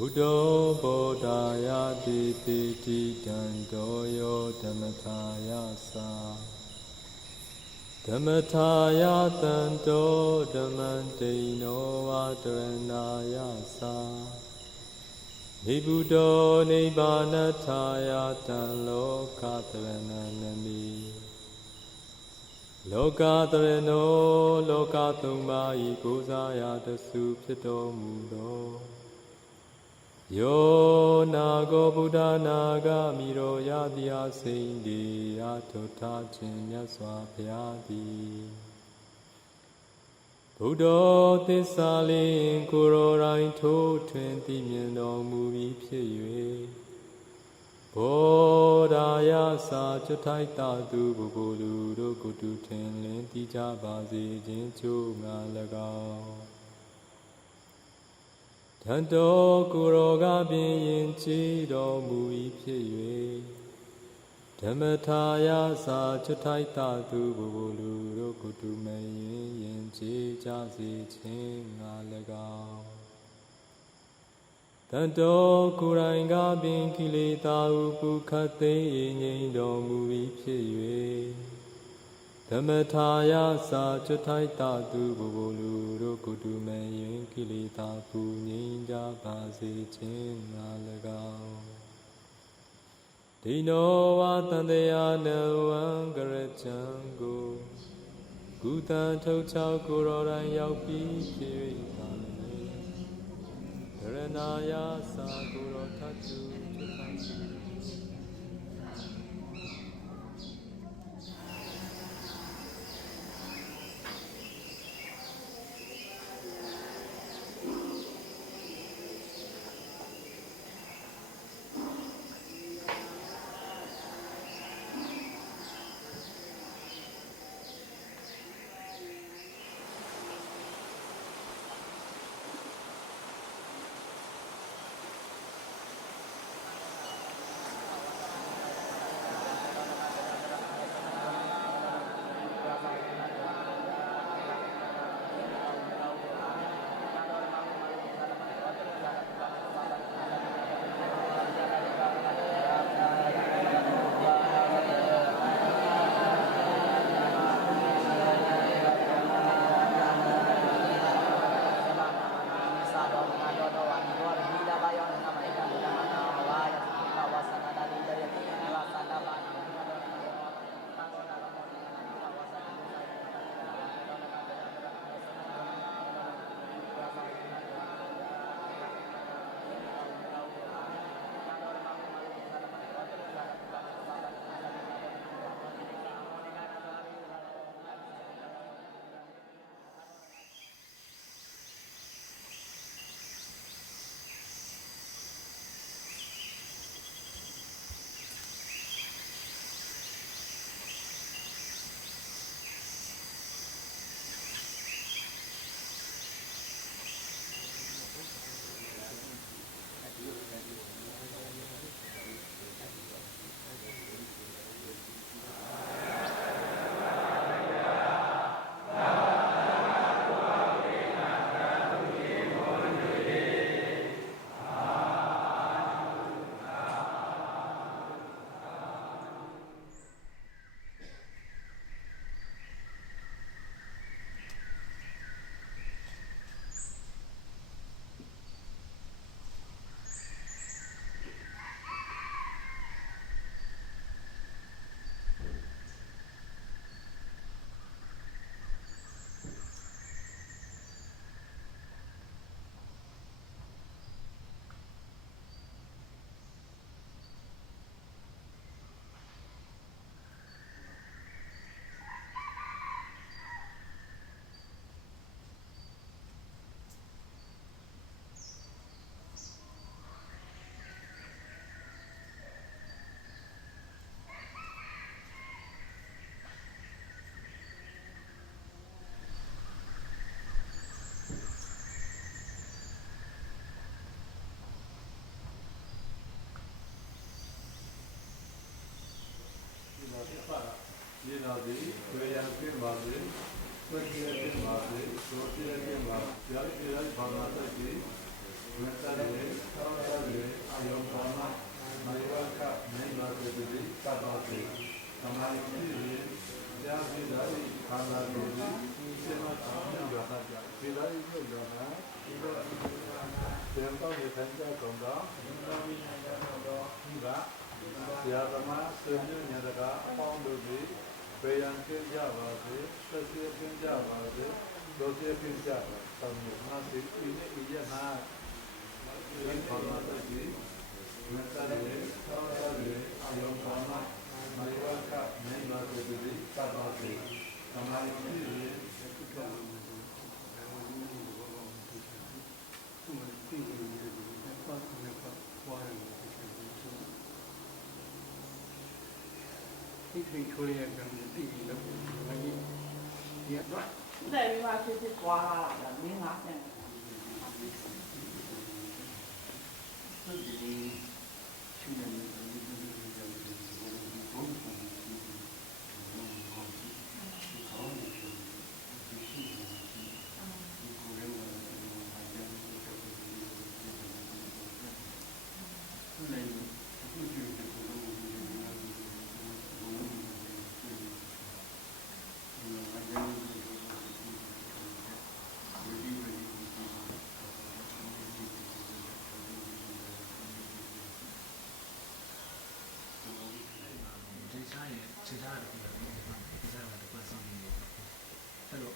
Buddho Bodhaya Dipiti Dandoyo Dhammataya Sa Dhammataya Dando Dhammantino Vadaranaya Sa Nibuddho Nibbanataya Lokathrananami Lokatharano Lokathumma Ikosaya Dasu Pito Mudo Yo Nago Buddha Naga Miro Yadya Sindi Atota Chinya Swapyadi Buddha Tissalin Kuro Rain To 20 Miendo Mubi Pye Bodhaya Sa Chatai Tatu Bubulu Rokutu Tenlin Tija Bazi Jinchu Ngalagao Tanto Kuroga Bin Chido Mui Pye Dhammataya Sa Chatai Tatu Bubulu Rokutu Mayin Yin Chi Jasi Chin Ngalagao Tanto Kuranga Bin Kilita Upu Kate Yin Do Mui Pye Dhammataya Sa Chatai Tatu Bubulu Rokutu Mayin Kilita Pu Ninja Basi Chin Nalagao Dino Vatandeya No Angarachango Gutan Tochao Kuroran Yaupi Piri Dharanaya Sa Kuro Tatu Chatai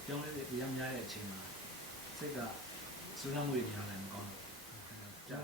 ပြောင်းလဲတဲ့တရားများတဲ့အချိန်မှာစိတ်ကစူးစမ်းမှုတွေများလာမကောင်းဘူးကြာ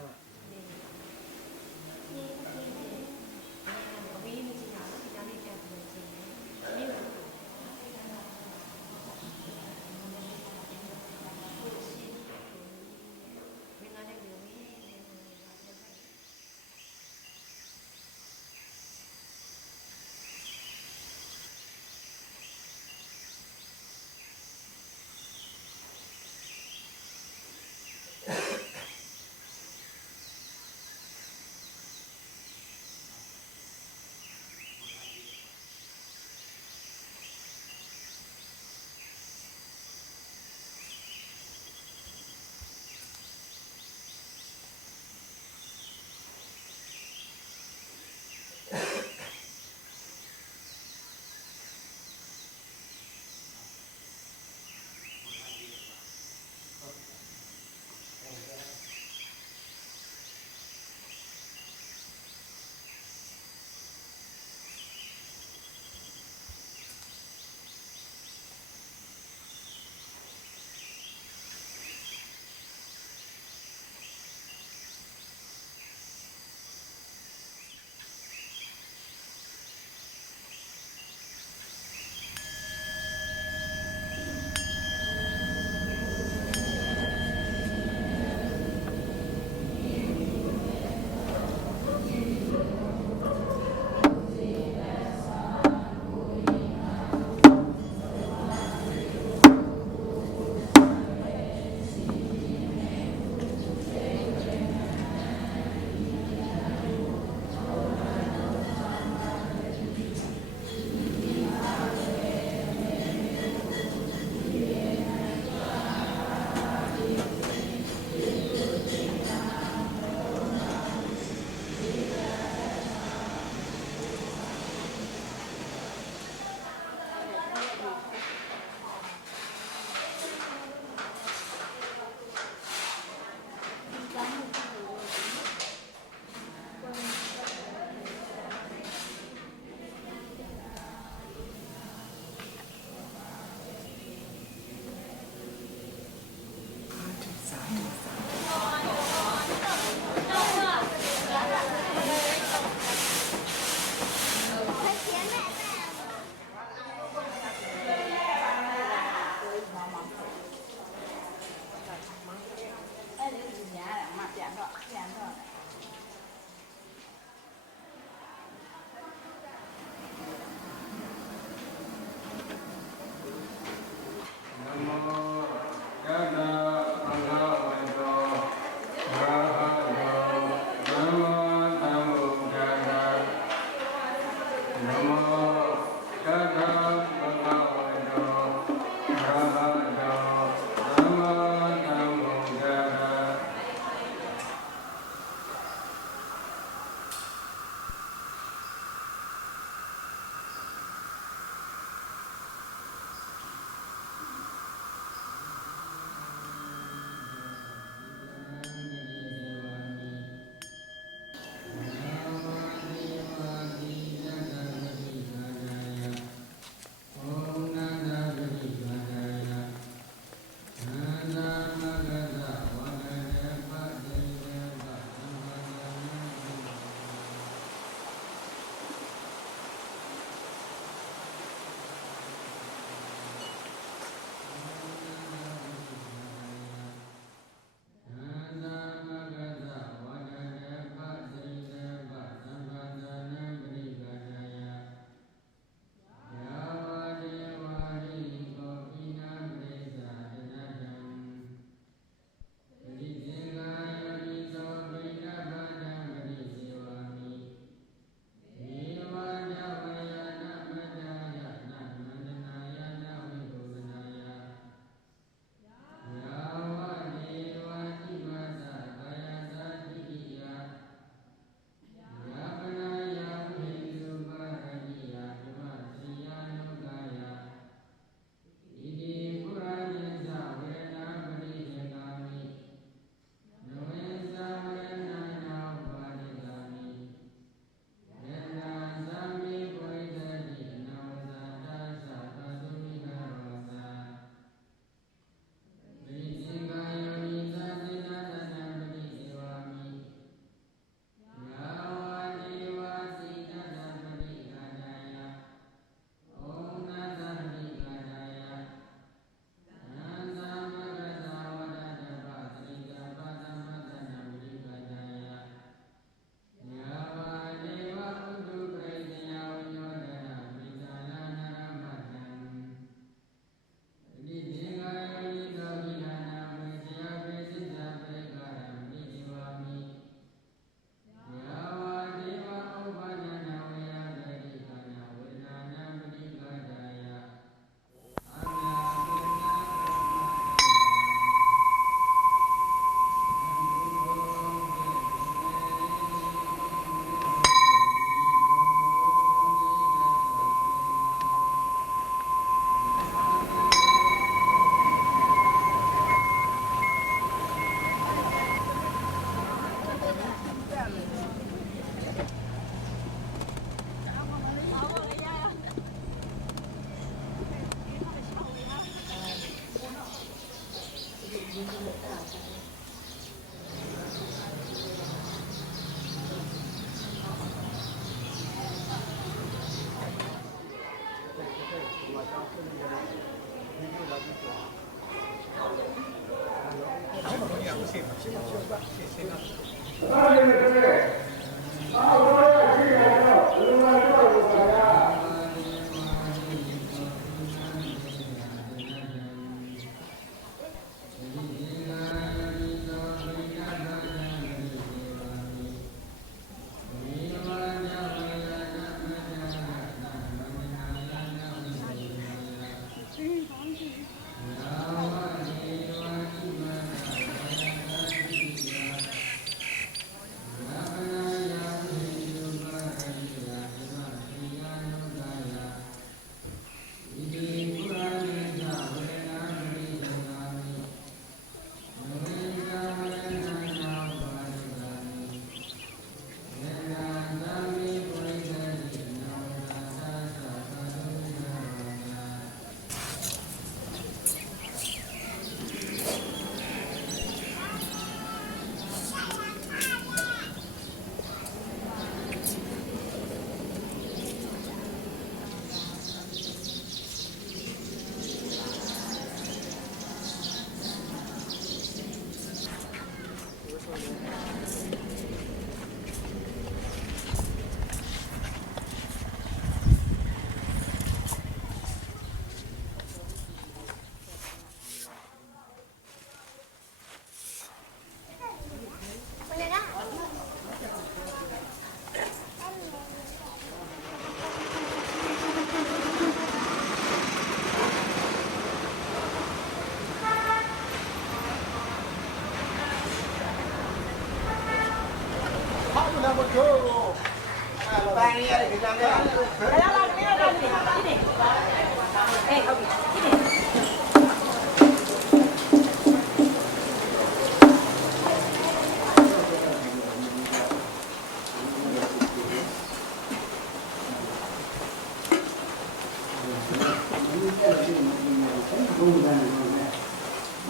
။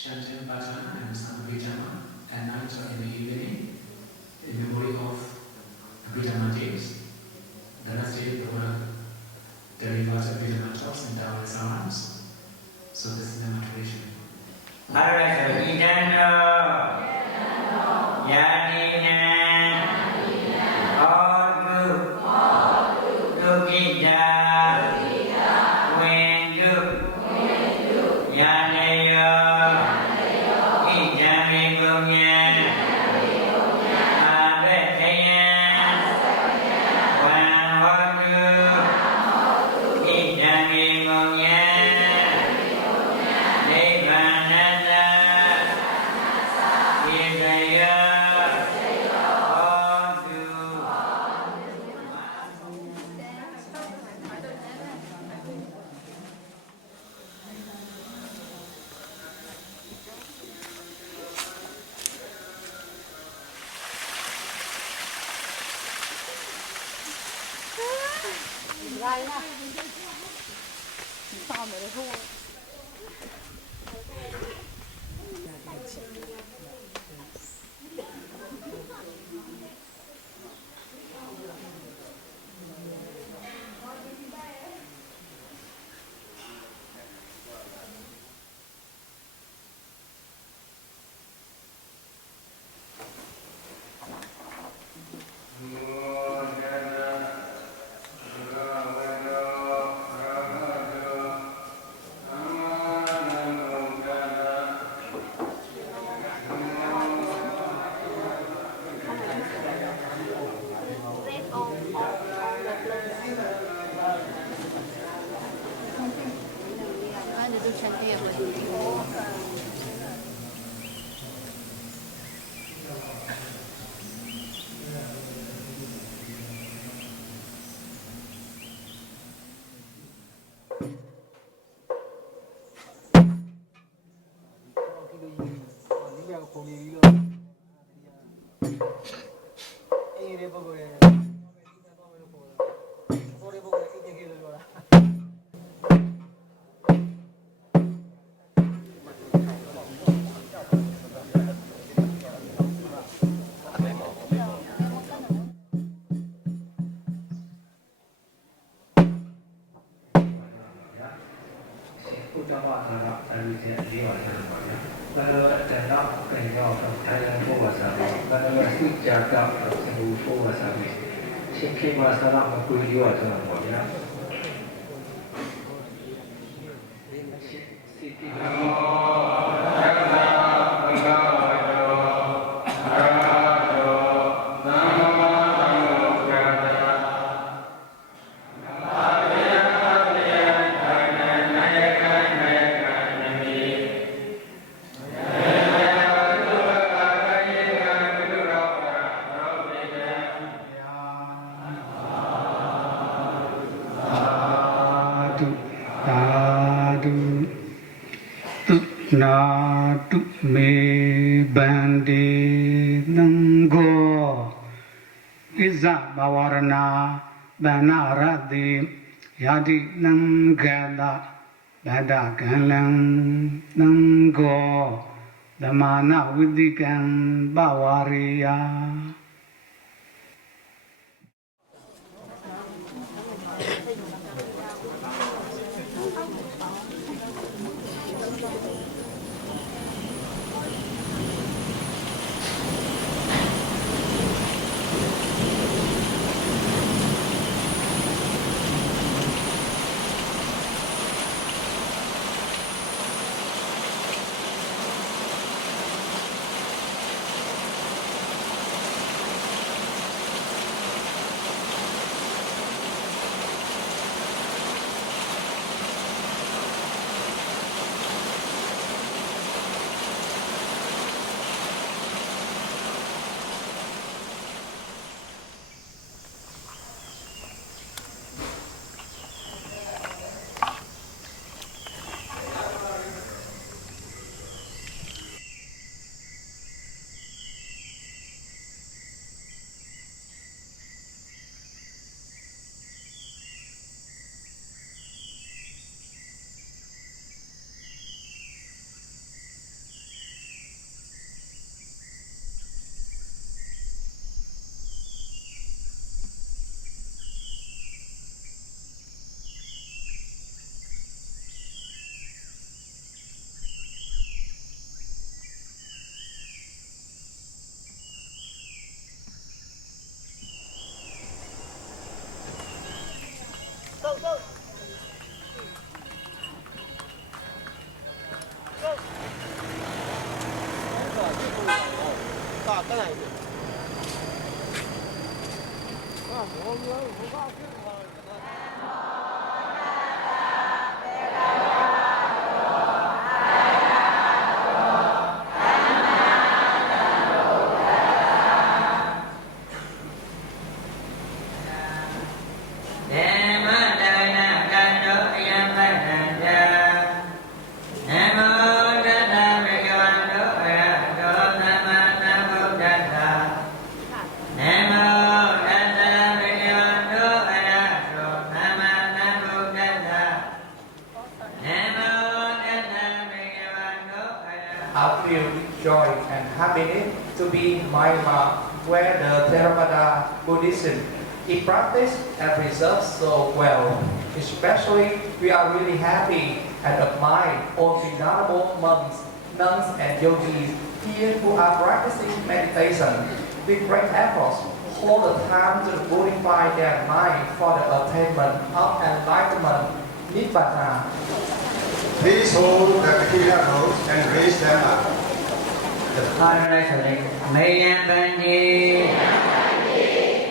chanting bhajana and some Abhijama at night or in the evening in memory of Abhijama days. The next day we will deliver Abhijama talks and our sarams. So this is the motivation. Natu me bandi nango Iza bawarna banaradi Yadi nangala Bada galang nango Damana widikan bawariya I feel joy and happiness to be in Myanmar, where the Theravada Buddhism is practiced and preserved so well. Especially, we are really happy and admire all the venerable monks, nuns, and yogis here who are practicing meditation with great efforts all the time to purify their mind for the attainment of enlightenment, Nibbana. Please hold the material notes and raise them up. The Parashari Mayambandi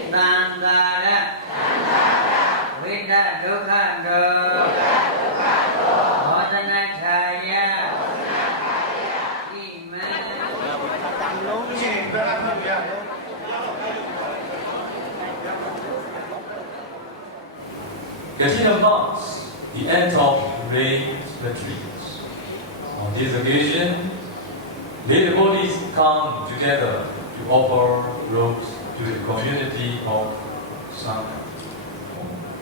Nandara Vida Dukkando Modanachaya Katina marks the end of rain retreats. On this occasion, the devotees come together to offer robes to the community of Sangha.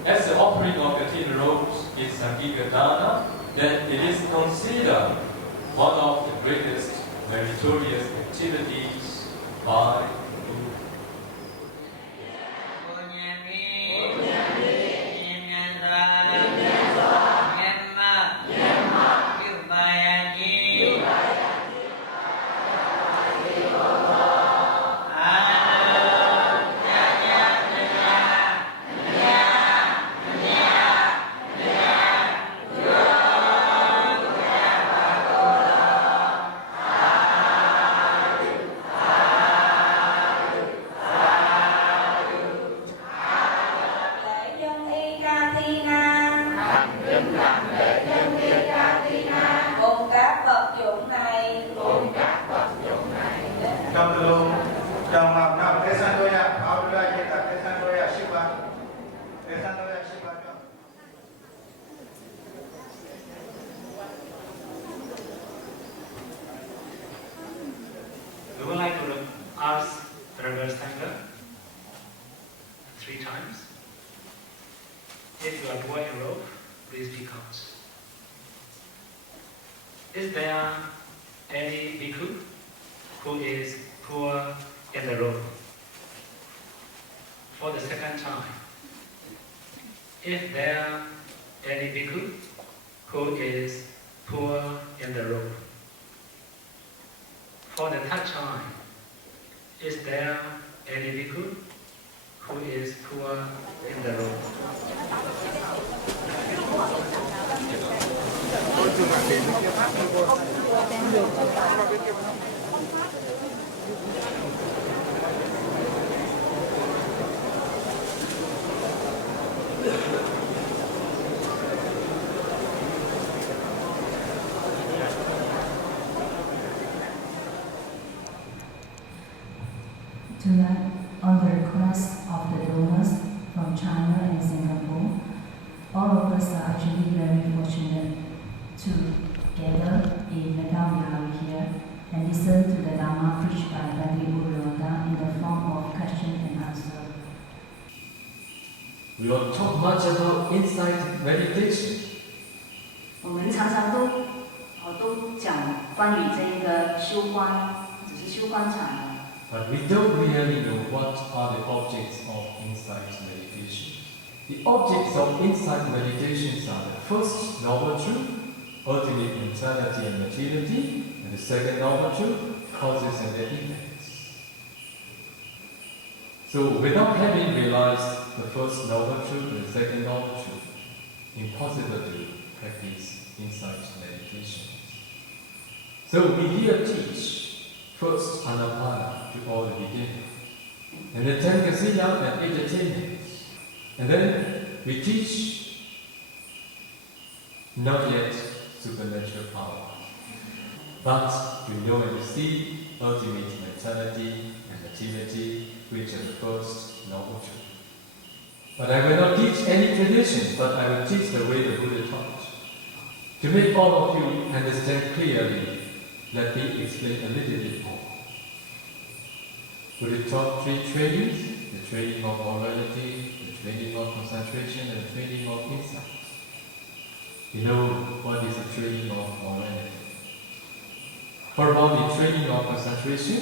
As the offering of Katina robes is Sangika Dana, then it is considered one of the greatest meritorious activities by We would like to ask the reverse thanker 3 times. If you are poor in robe, please speak out. Is there any bhikkhu who is poor in the robe? For the second time, if there any bhikkhu who is poor in the robe? For the third time, is there any bhikkhu who is poor in the robe? Tonight, on the request of the donors from China and Singapore, all of us are actually very fortunate to gather in Megawihari here and listen to the Dharma preached by Bandi Uroda in the form of question and answer. We don't talk much about insight meditation. 我们常常都讲关于这个修观，只是修观禅。 But we don't really know what are the objects of insight meditation. The objects of insight meditations are the first noble truth, ultimate neutrality and materiality, and the second noble truth, causes and their effects. So without having realized the first noble truth and the second noble truth, impossible to practice insight meditation. So we here teach first Anapana to all the beginners, and then 10 Kasila and 8 attainments. And then we teach not yet supernatural power, but to know and to see ultimate mentality and materiality, which are the first noble truth. But I will not teach any tradition, but I will teach the way the Buddha taught. To make all of you understand clearly, let me explain a little bit more. Buddha taught 3 trainings: the training of morality, the training of concentration, and the training of insight. You know what is the training of morality? For about the training of concentration,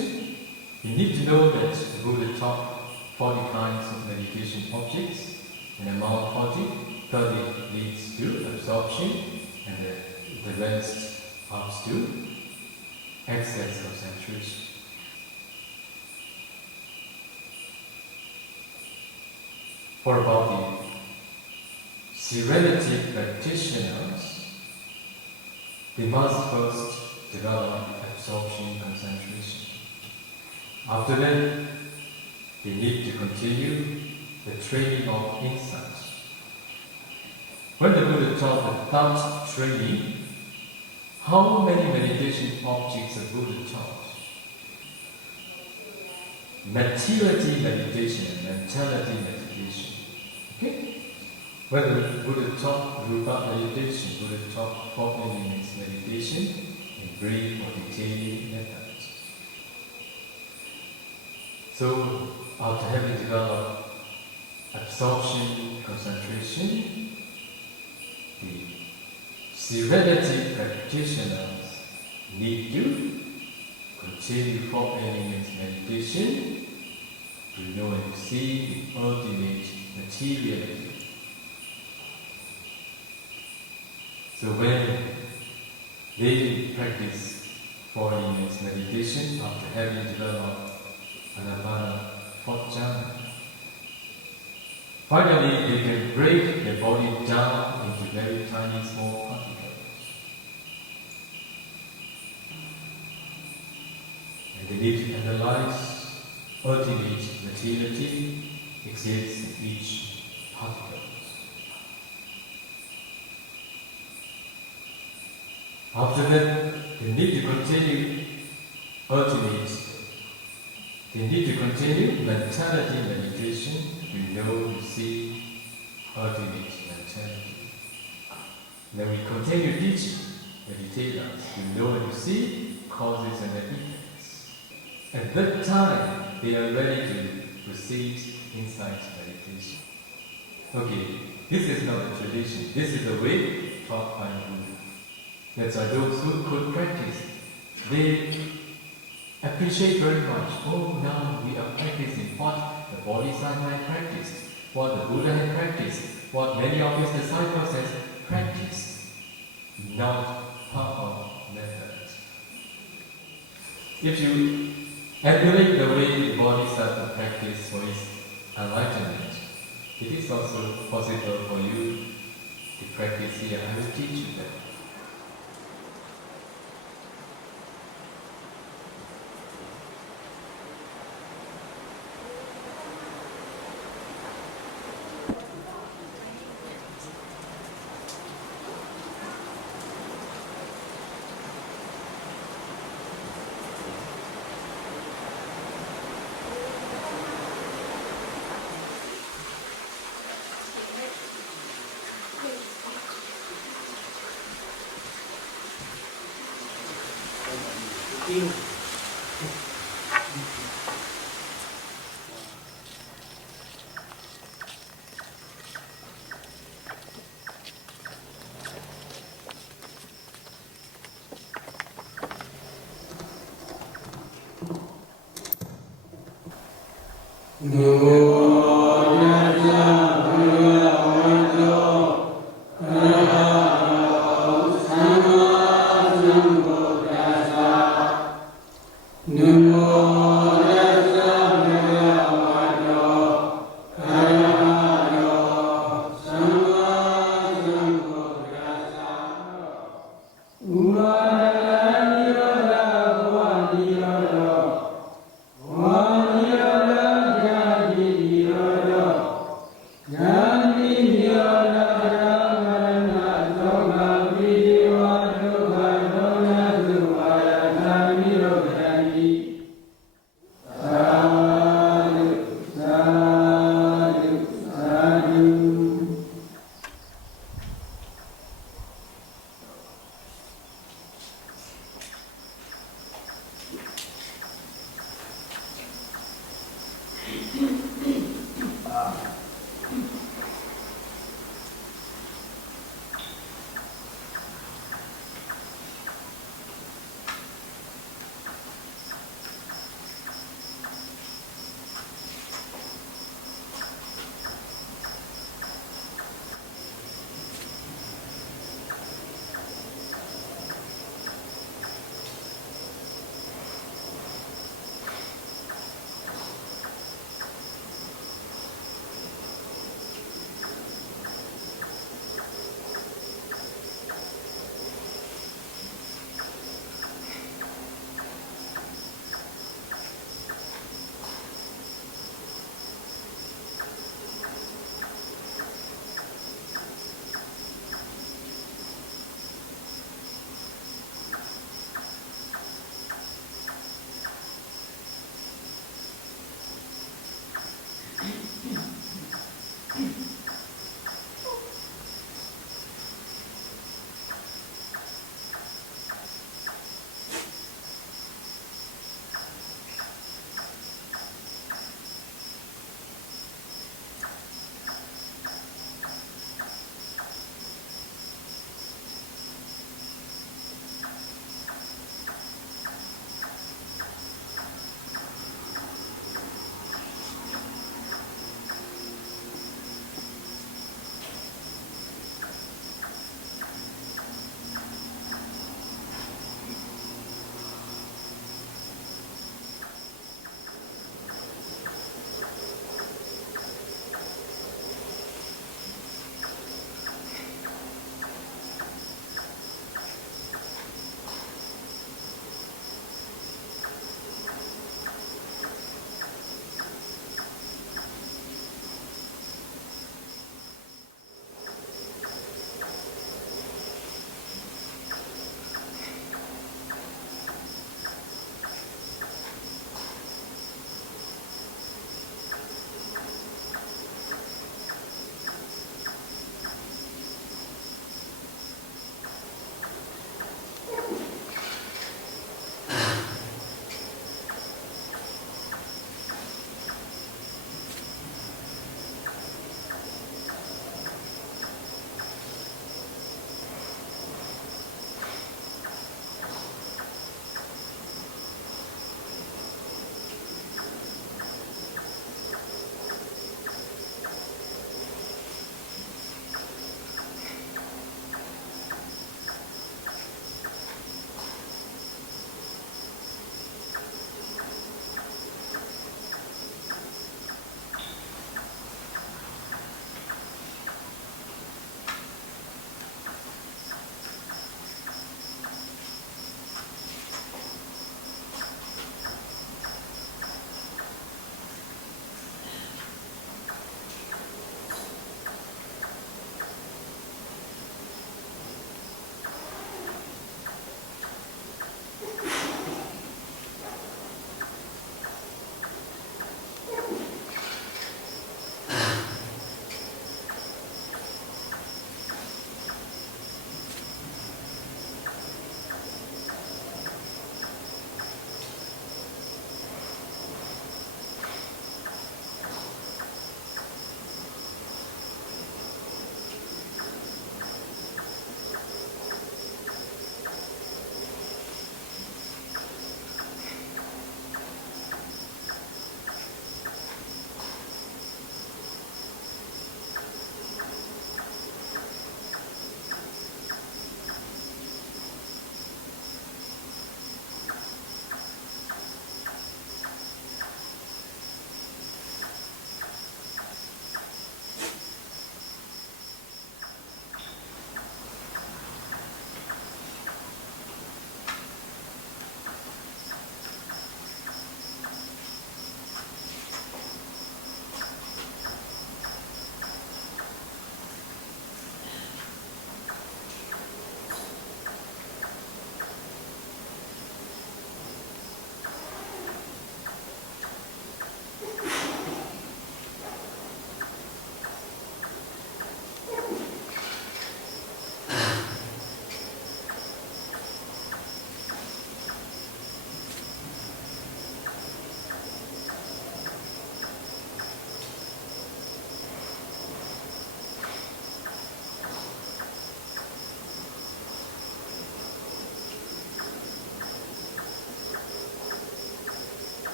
you need to know that the Buddha taught 40 kinds of meditation objects, and among 30 leads to absorption, and the rest comes to excess concentration. For about the serenity practitioners, they must first develop absorption concentration. After that, they need to continue the training of insight. When the Buddha taught the thought training, how many meditation objects the Buddha taught? Materiality meditation and mentality meditation. Okay? When the Buddha taught Rupa meditation, Buddha taught 4 elements meditation in brief or detailed methods. So, after having developed absorption, concentration, the serenity practitioners need to continue 4 elements meditation to know and to see the ultimate materiality. So when they practice 4 elements meditation after having developed Anapana 4th jhana, finally they can break their body down into very tiny small particles. And they need to analyze ultimate materiality exists in each particle. After that, they need to continue mentality meditation to know, to see ultimate mentality. Then we continue teaching meditators to know and to see causes and effects. At that time, they are ready to proceed insight meditation. Okay, this is not a tradition. This is the way taught by Buddha. That's why those who could practice, they appreciate very much. Oh, now we are practicing what the Bodhisattva practiced, what the Buddha had practiced, what many of his disciples have practiced, not part of method. If you emulate the way the Bodhisattva practiced for his enlightenment, it is also possible for you to practice here. I will teach you that. Uva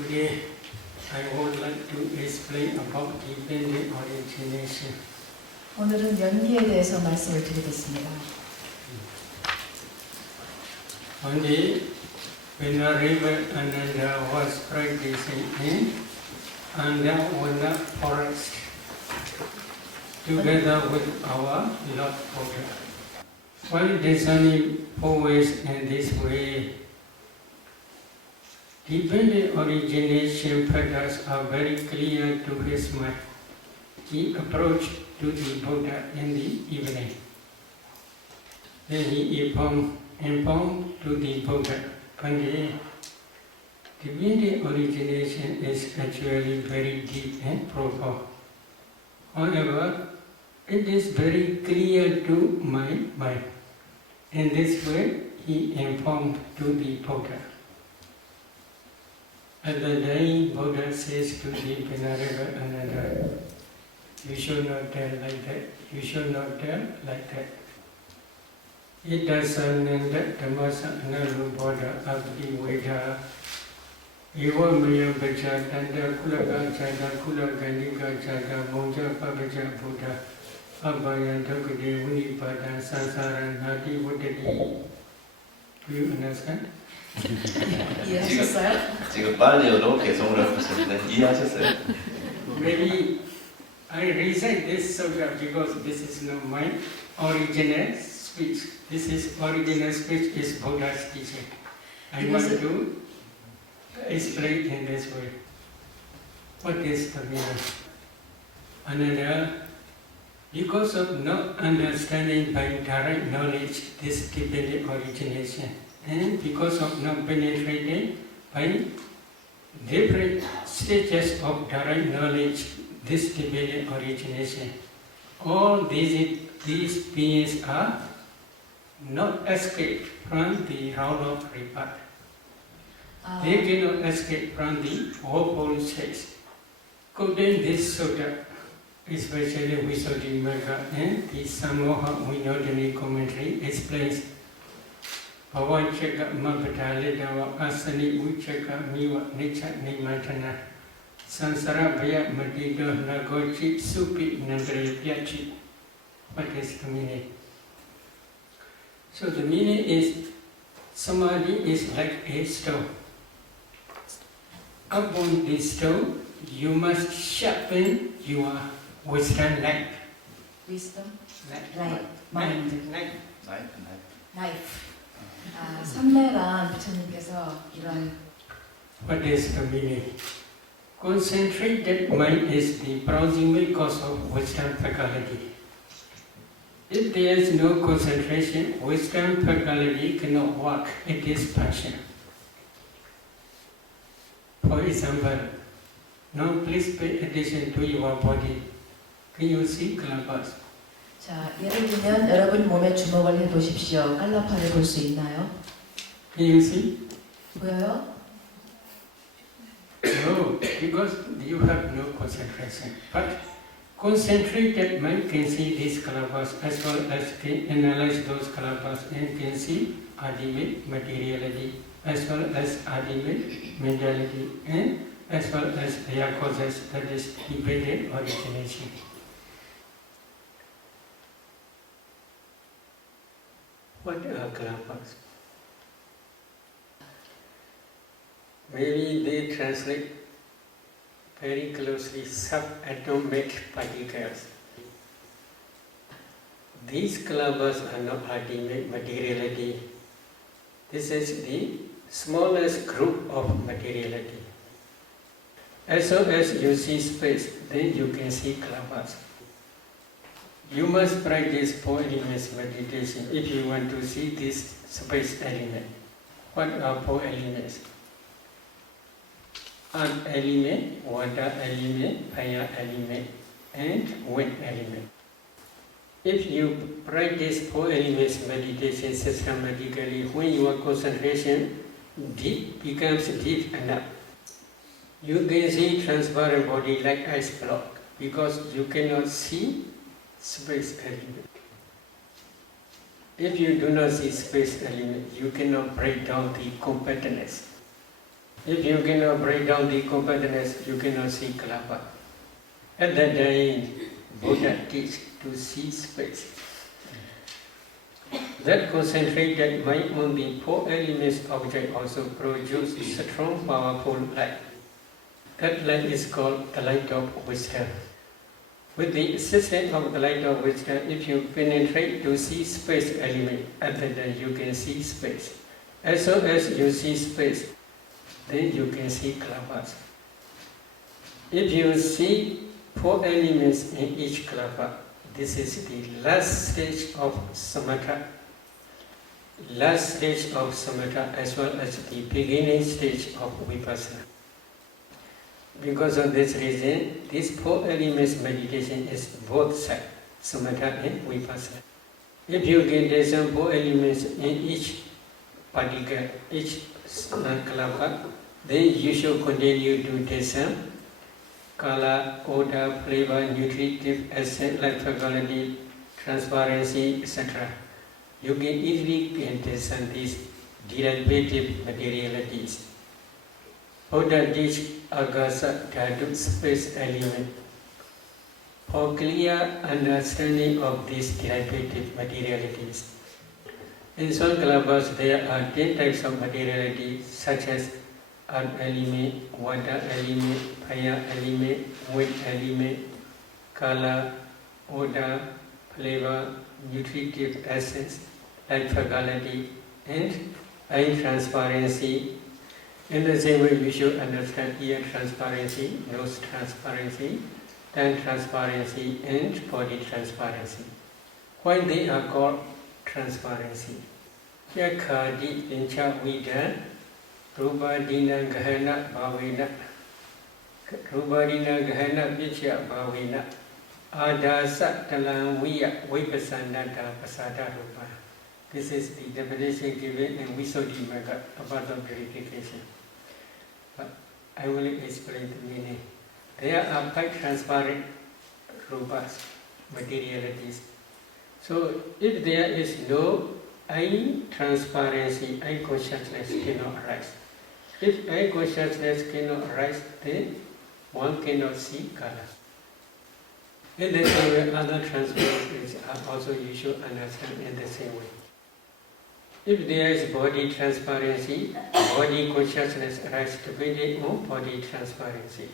Today, I would like to explain about dependent origination. 오늘은 연기에 대해서 말씀을 드리겠습니다. One day, when a river Ananda was practicing in Andavana forest, together with our Lord Buddha. While discerning always in this way, dependent origination patterns are very clear to his mind. He approached to the Buddha in the evening. Then he informed to the Buddha, Pandit, dependent origination is actually very deep and profound. However, it is very clear to my mind. In this way, he informed to the Buddha. At the day, Buddha says to the Venerable Ananda, you should not tell like that, you should not tell like that. Ita sananda dhammasa analuboda abdi veda eva maya bacha tanda kulaga chada kulaganika chada monja pabaja buddha abhaya dhokade unipada sansara nati vodati. Do you understand? 이해하셨어요? 지금 빨리어로 개성을 하셨는데 이해하셨어요? Maybe I recite this sutta because this is not my original speech. This is original speech is Buddha's teaching. I want to explain in this way. What is the meaning? Another, because of not understanding by direct knowledge this dependent origination, and because of not penetrating by different stages of direct knowledge this dependent origination, all these beings are not escape from the round of rebirth. They cannot escape from the fourfold stage. Quoting this sutta, especially Visuddhimagga and the Samoha Vinodani commentary explains Bhavachaka Mabhadalidawa Asani Uchaka Miwa Nicha Nimantana Sansara Bhaya Madido Nagochi Supi Nandre Pyachi. What is the meaning? So the meaning is Samadhi is like a stone. Upon this stone, you must sharpen your wisdom light. Wisdom? Light. Mind. 나이프. Life. 삼매란 부처님께서 이런 What is the meaning? Concentrated mind is the proximal cause of wisdom faculty. If there is no concentration, wisdom faculty cannot work. It is passion. For example, now please pay attention to your body. Can you see calabas? 자, 예를 들면 여러분 몸에 주목을 해보십시오. 깔라파를 볼 수 있나요? Can you see? 보여요? No, because you have no concentration. But concentrated mind can see these calabas as well as can analyze those calabas and can see ultimate materiality as well as ultimate mentality and as well as their causes, that is dependent origination. What are calabas? Maybe they translate very closely subatomic particles. These calabas are not ultimate materiality. This is the smallest group of materiality. As soon as you see space, then you can see calabas. You must practice 4 elements meditation if you want to see this space element. What are 4 elements? Earth element, water element, fire element, and wind element. If you practice 4 elements meditation systematically, when your concentration becomes deep enough, you can see transparent body like ice block because you cannot see space element. If you do not see space element, you cannot break down the compactness. If you cannot break down the compactness, you cannot see kalapa. At that time, Buddha teach to see space. That concentrated mind on the four elements object also produce strong, powerful light. That light is called the light of wisdom. With the assistance of the light of wisdom, if you penetrate to see space element, at that time you can see space. As soon as you see space, then you can see kalapas. If you see four elements in each kalapa, this is the last stage of samatha. Last stage of samatha as well as the beginning stage of vipassana. Because of this reason, this four elements meditation is both sides, samatha and vipassana. If you get some four elements in each particle, each kalapa, then you should continue to descend color, odor, flavor, nutritive, acid, light quality, transparency, etc. You can easily discern these derivative materialities. Buddha teach agasa dhatu space element. For clear understanding of these derivative materialities. In some kalapas there are 10 types of materiality such as earth element, water element, fire element, wind element, color, odor, flavor, nutritive essence, light faculty, and eye transparency. In the same way, you should understand ear transparency, nose transparency, tongue transparency, and body transparency. Why they are called transparency? Yakhadi incha vida, rubadina gahana bhavina, rubadina gahana vichya bhavina, adasa talang viya vipasanada pasada rupa. This is the definition given in Visuddhimagga about the purification. But I will explain the meaning. There are 5 transparent rupas, materialities. So if there is no eye transparency, eye consciousness cannot arise. If eye consciousness cannot arise, then one cannot see color. In the same way, other transparencies are also you should understand in the same way. If there is body transparency, body consciousness arises depending on body transparency.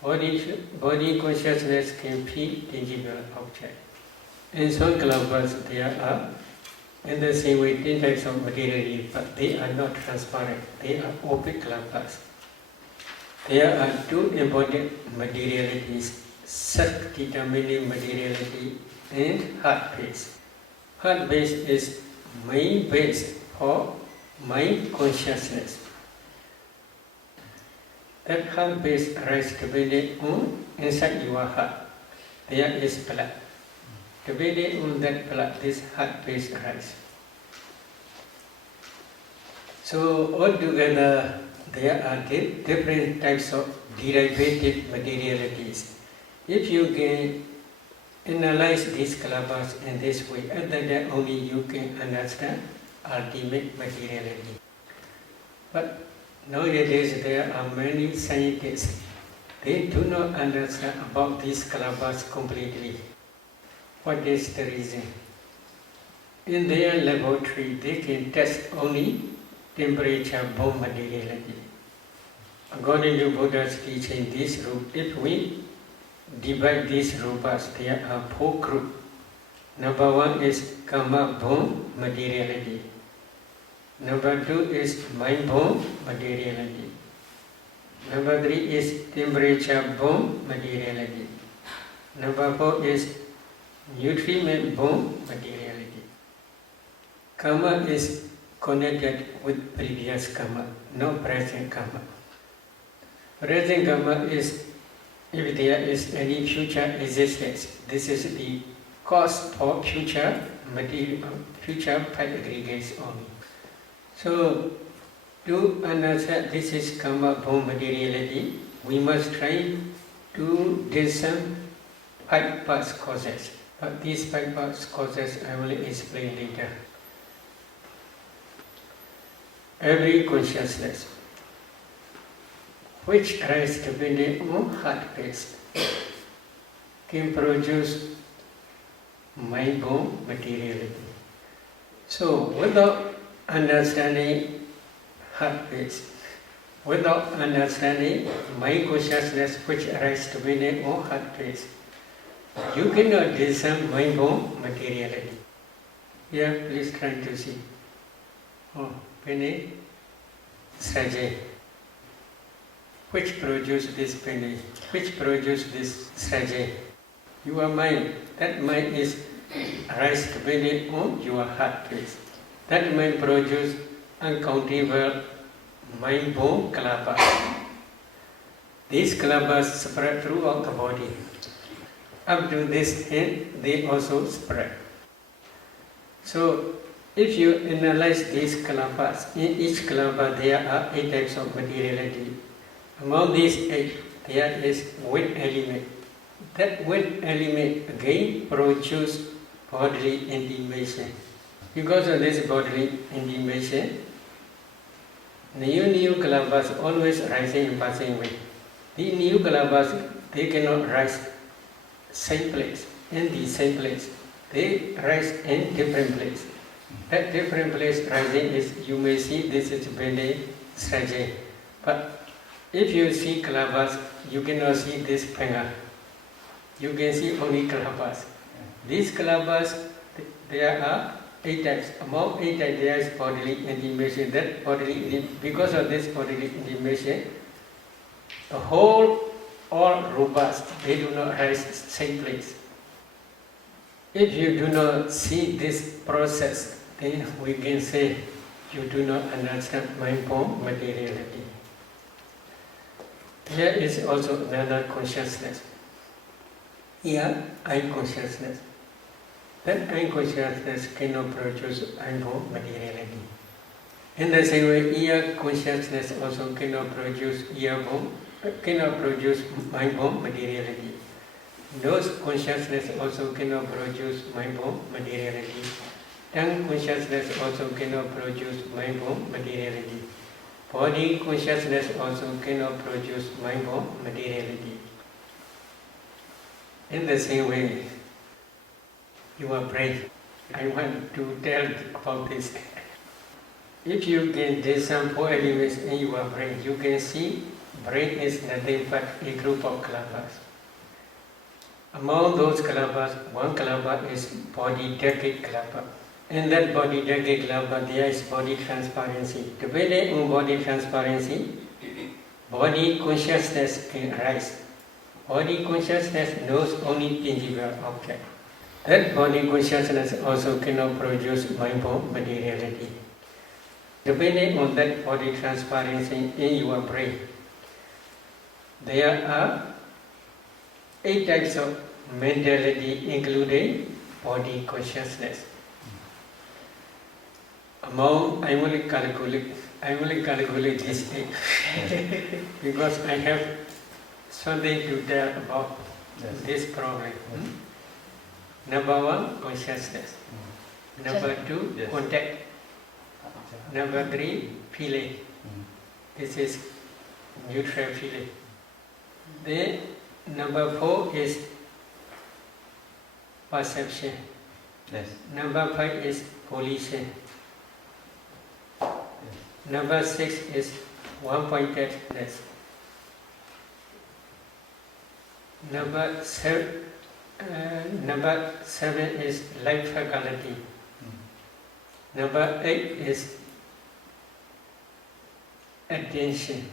Body consciousness can feel tangible object. In some kalapas there are, in the same way, 10 types of materiality, but they are not transparent. They are opaque kalapas. There are 2 important materialities, self-determining materiality and heart-based. Heart-based is mind based for mind consciousness. That heart base arises depending on inside your heart. There is blood. Depending on that blood, this heart base arises. So altogether, there are different types of derivative materialities. If you can analyze these kalapas in this way, and then only you can understand ultimate materiality. But nowadays there are many scientists, they do not understand about these kalapas completely. What is the reason? In their laboratory, they can test only temperature-borne materiality. According to Buddha's teaching, this group, if we divide these rupas, there are 4 groups. Number 1 is karma-borne materiality. Number 2 is mind-borne materiality. Number 3 is temperature-borne materiality. Number 4 is nutriment-borne materiality. Karma is connected with previous karma, no present karma. Present karma is if there is any future existence. This is the cause for future material, future part aggregates only. So, to understand this is karma-borne materiality, we must try to discern 5 past causes. But these 5 past causes I will explain later. Every consciousness which arise depending on heart pace, can produce mind-born materiality. So without understanding heart pace, without understanding mind consciousness which arises depending on heart pace, you cannot discern mind-born materiality. Here, please try to see. Oh, penny, strategy. Which produce this penny? Which produce this strategy? Your mind. That mind is arise depending on your heart pace. That mind produce uncountable mind-born kalabas. These kalabas spread throughout the body. Up to this end, they also spread. So, if you analyze these kalabas, in each kalaba there are 8 types of materiality. Among these 8, there is wind element. That wind element again produces bodily intimation. Because of this bodily intimation, new kalabas always rising and passing away. The new kalabas, they cannot rise same place, in the same place. They rise in different place. That different place rising is, you may see this is Bende Sraje. But if you see kalabas, you cannot see this panga. You can see only kalabas. These kalabas, there are 8 types. Among 8 types, there is bodily intimation. That bodily, because of this bodily intimation, the whole, all rupas, they do not rise same place. If you do not see this process, then we can say you do not understand mind-born materiality. There is also another consciousness. Here, I consciousness. That I consciousness cannot produce mind-born materiality. In the same way, ear consciousness also cannot produce mind-born materiality. Nose consciousness also cannot produce mind-born materiality. Tongue consciousness also cannot produce mind-born materiality. Body consciousness also cannot produce mind-born materiality. In the same way, your brain, I want to tell about this. If you can discern 4 elements in your brain, you can see brain is nothing but a group of kalabas. Among those kalabas, one kalaba is body decade kalaba. In that body decade kalaba, there is body transparency. Depending on body transparency, body consciousness can arise. Body consciousness knows only tangible object. That body consciousness also cannot produce mind-born materiality. Depending on that body transparency in your brain, there are 8 types of mentality, including body consciousness. Among, I will calculate this thing because I have something to tell about this problem. Number 1, consciousness. Number 2, contact. Number 3, feeling. This is neutral feeling. Then number 4 is perception. Number 5 is volition. Number 6 is one-pointedness. Number 7 is life faculty. Number 8 is attention.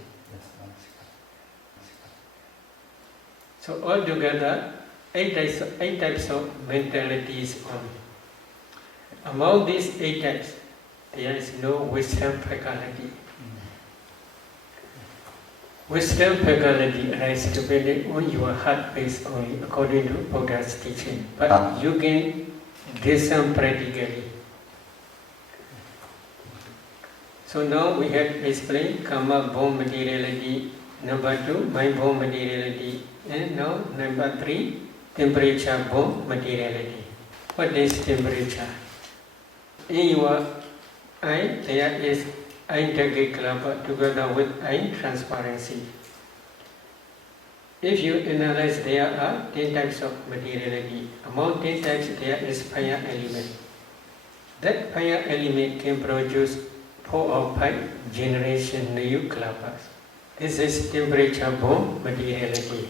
So altogether, 8 types of mentalities only. Among these 8 types, there is no wisdom faculty. Wisdom faculty arises depending on your heart pace only, according to Buddha's teaching. But you can discern practically. So now we have explained karma-born materiality. Number 2, mind-born materiality. And now number 3, temperature-born materiality. What is temperature? In your eye, there is eye decade club together with eye transparency. if you analyze, there are 10 types of materiality. Among 10 types, there is fire element. That fire element can produce 4 or 5 generation new kalpas. This is temperature-borne materiality.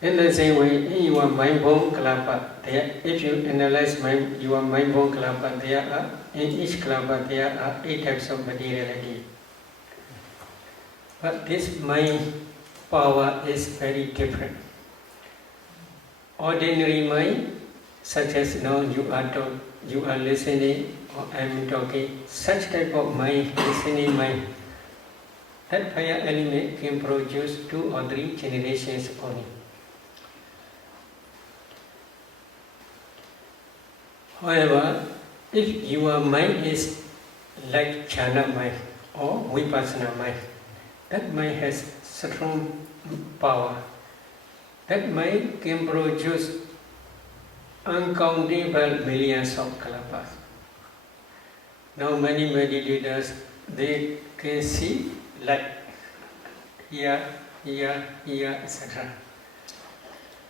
In the same way, in your mind-borne kalapa, if you analyze your mind-borne kalapa, in each kalapa there are 8 types of materiality. But this mind power is very different. Ordinary mind, such as now you are listening or I am talking, such type of mind, listening mind, that fire element can produce 2 or 3 generations only. However, if your mind is like jhana mind or vipassana mind, that mind has strong power. That mind can produce uncountable millions of kalapas. Now many meditators, they can see light here, etc.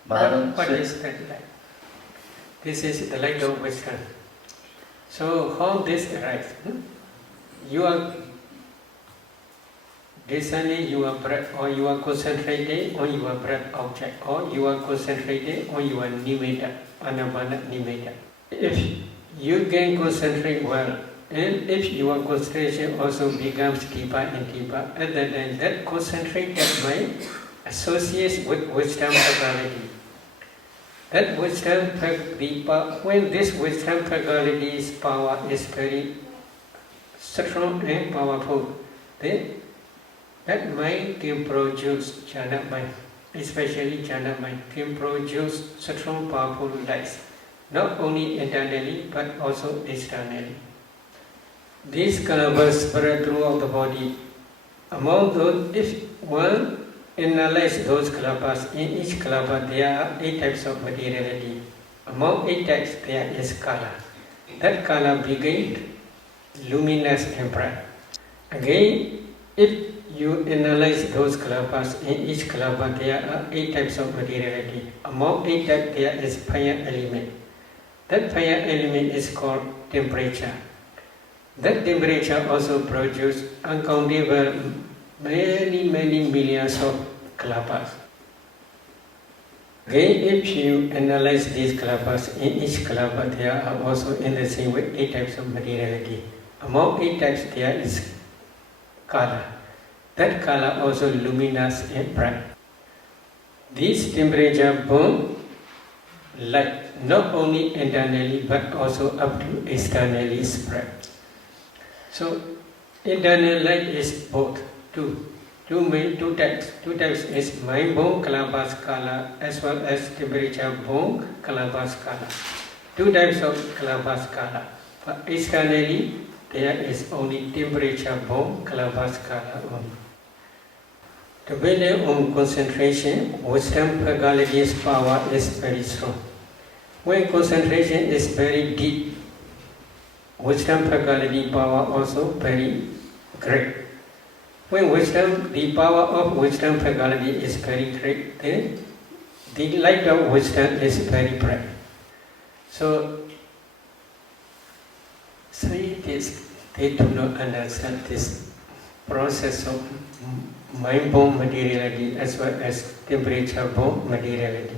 What is that light? This is the light of wisdom. So how this arises? You are discerning your breath, or you are concentrating on your breath object, or you are concentrating on your nimitta, anapana nimitta. If you can concentrate well, and if your concentration also becomes deeper and deeper, at that time that concentrated mind associates with wisdom faculty. That wisdom faculty, when this wisdom faculty's power is very strong and powerful, then that mind can produce jhana mind, especially jhana mind, can produce strong powerful lights, not only internally but also externally. These kalapas spread throughout the body. Among those, if one analyze those kalapas, in each kalapa there are 8 types of materiality. Among 8 types there is kala. That kala begins luminous and bright. Again, if you analyze those kalapas, in each kalapa there are 8 types of materiality. Among 8 types there is fire element. That fire element is called temperature. That temperature also produces uncountable many millions of kalapas. Again, if you analyze these kalapas, in each kalapa there are also in the same way 8 types of materiality. Among 8 types there is kala. That kala also luminous and bright. This temperature burn light not only internally but also up to externally spread. So internal light is both two types. 2 types is mind-borne kalapas kala as well as temperature-borne kalapas kala. 2 types of kalapas kala. But externally there is only temperature-borne kalapas kala only. Depending on concentration, wisdom faculty's power is very strong. When concentration is very deep, wisdom faculty power also very great. When the power of wisdom faculty is very great, then the light of wisdom is very bright. So scientists, they do not understand this process of mind-borne materiality as well as temperature-borne materiality.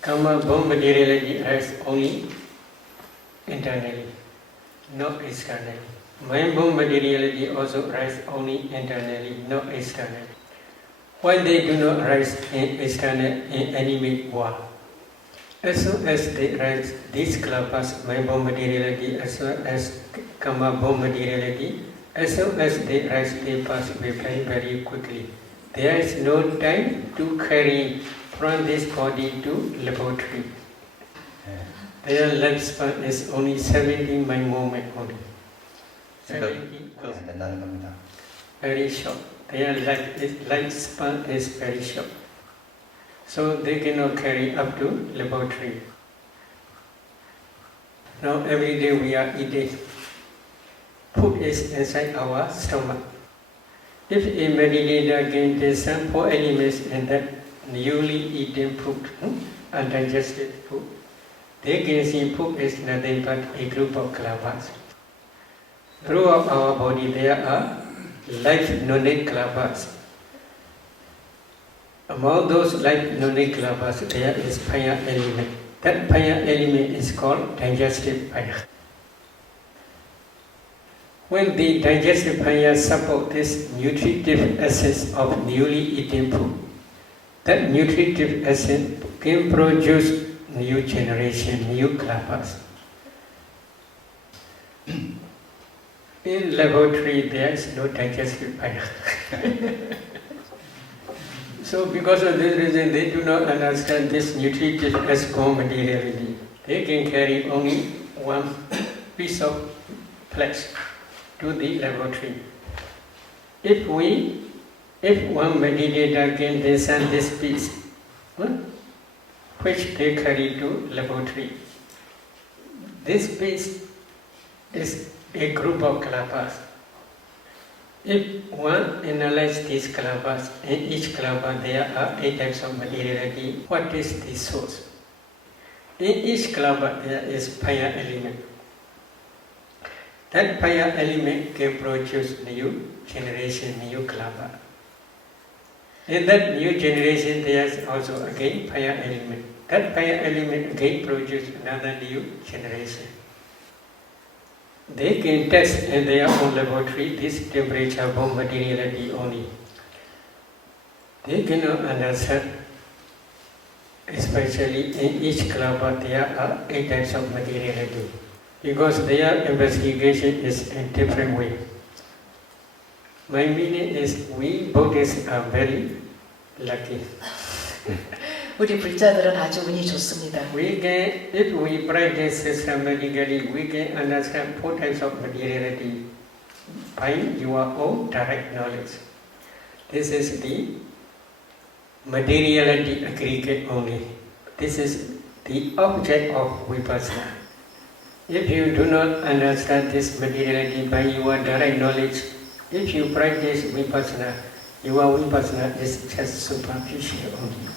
Karma-borne materiality is only internally, not externally. Mind-borne materiality also arises only internally, not externally. Why they do not arise in external in enemy war? As soon as they rise, these kalapas, mind-borne materiality as well as karma-borne materiality, as soon as they rise, they pass away very quickly. There is no time to carry from this body to laboratory. Their lifespan is only 70 mind moment only. 70. Very short. Their lifespan is very short. So they cannot carry up to laboratory. Now every day we are eating. Food is inside our stomach. If a meditator can discern 4 elements in that newly eaten food, undigested food, they can see food is nothing but a group of kalapas. Throughout our body there are life knowledge kalapas. Among those life knowledge kalapas there is fire element. That fire element is called digestive fire. When the digestive fire supports this nutritive essence of newly eaten food, that nutritive essence can produce new generation, new kalapas. In laboratory there is no digestive fire. So because of this reason they do not understand this nutritive as materiality. They can carry only one piece of flesh to the laboratory. If one meditator can discern this piece, which they carry to laboratory, this piece is a group of kalapas. If one analyzes these kalapas, in each kalapa there are 8 types of materiality. What is the source? In each kalapa there is fire element. That fire element can produce new generation, new kalapa. In that new generation there is also again fire element. That fire element again produces another new generation. They can test in their own laboratory this temperature bomb materiality only. They cannot understand, especially in each kalapa there are 8 types of materiality, because their investigation is in different way. My meaning is we Buddhists are very lucky. 우리 불자들은 아주 운이 좋습니다. We can, if we practice systematically, we can understand 4 types of materiality by your own direct knowledge. This is the materiality aggregate only. This is the object of vipassana. If you do not understand this materiality by your direct knowledge, if you practice vipassana, your vipassana is just superficial only.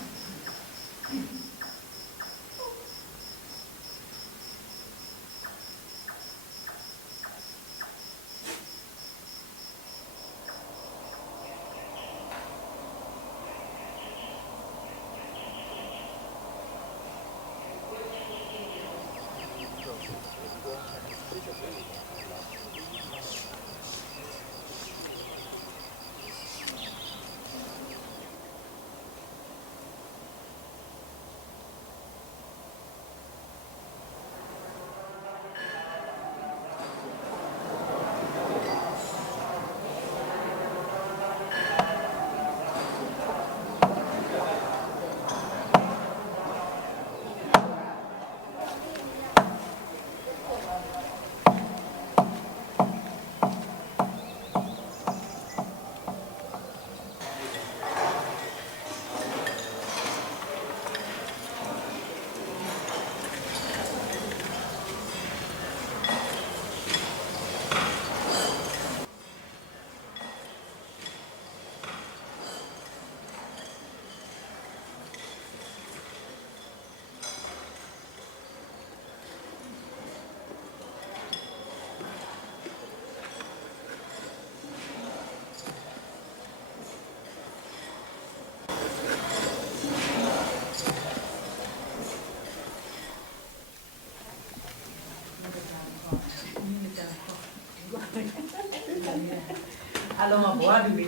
Alo mà đi bị.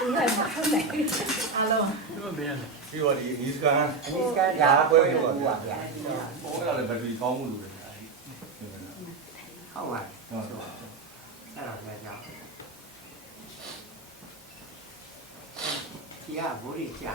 Đúng rồi mà không này. Alo. Đi vào đi Niska. Niska dạ quên rồi. Bố là bởi vì có một đủ không à? Sao là nhỏ? Chị à, bố đi chả.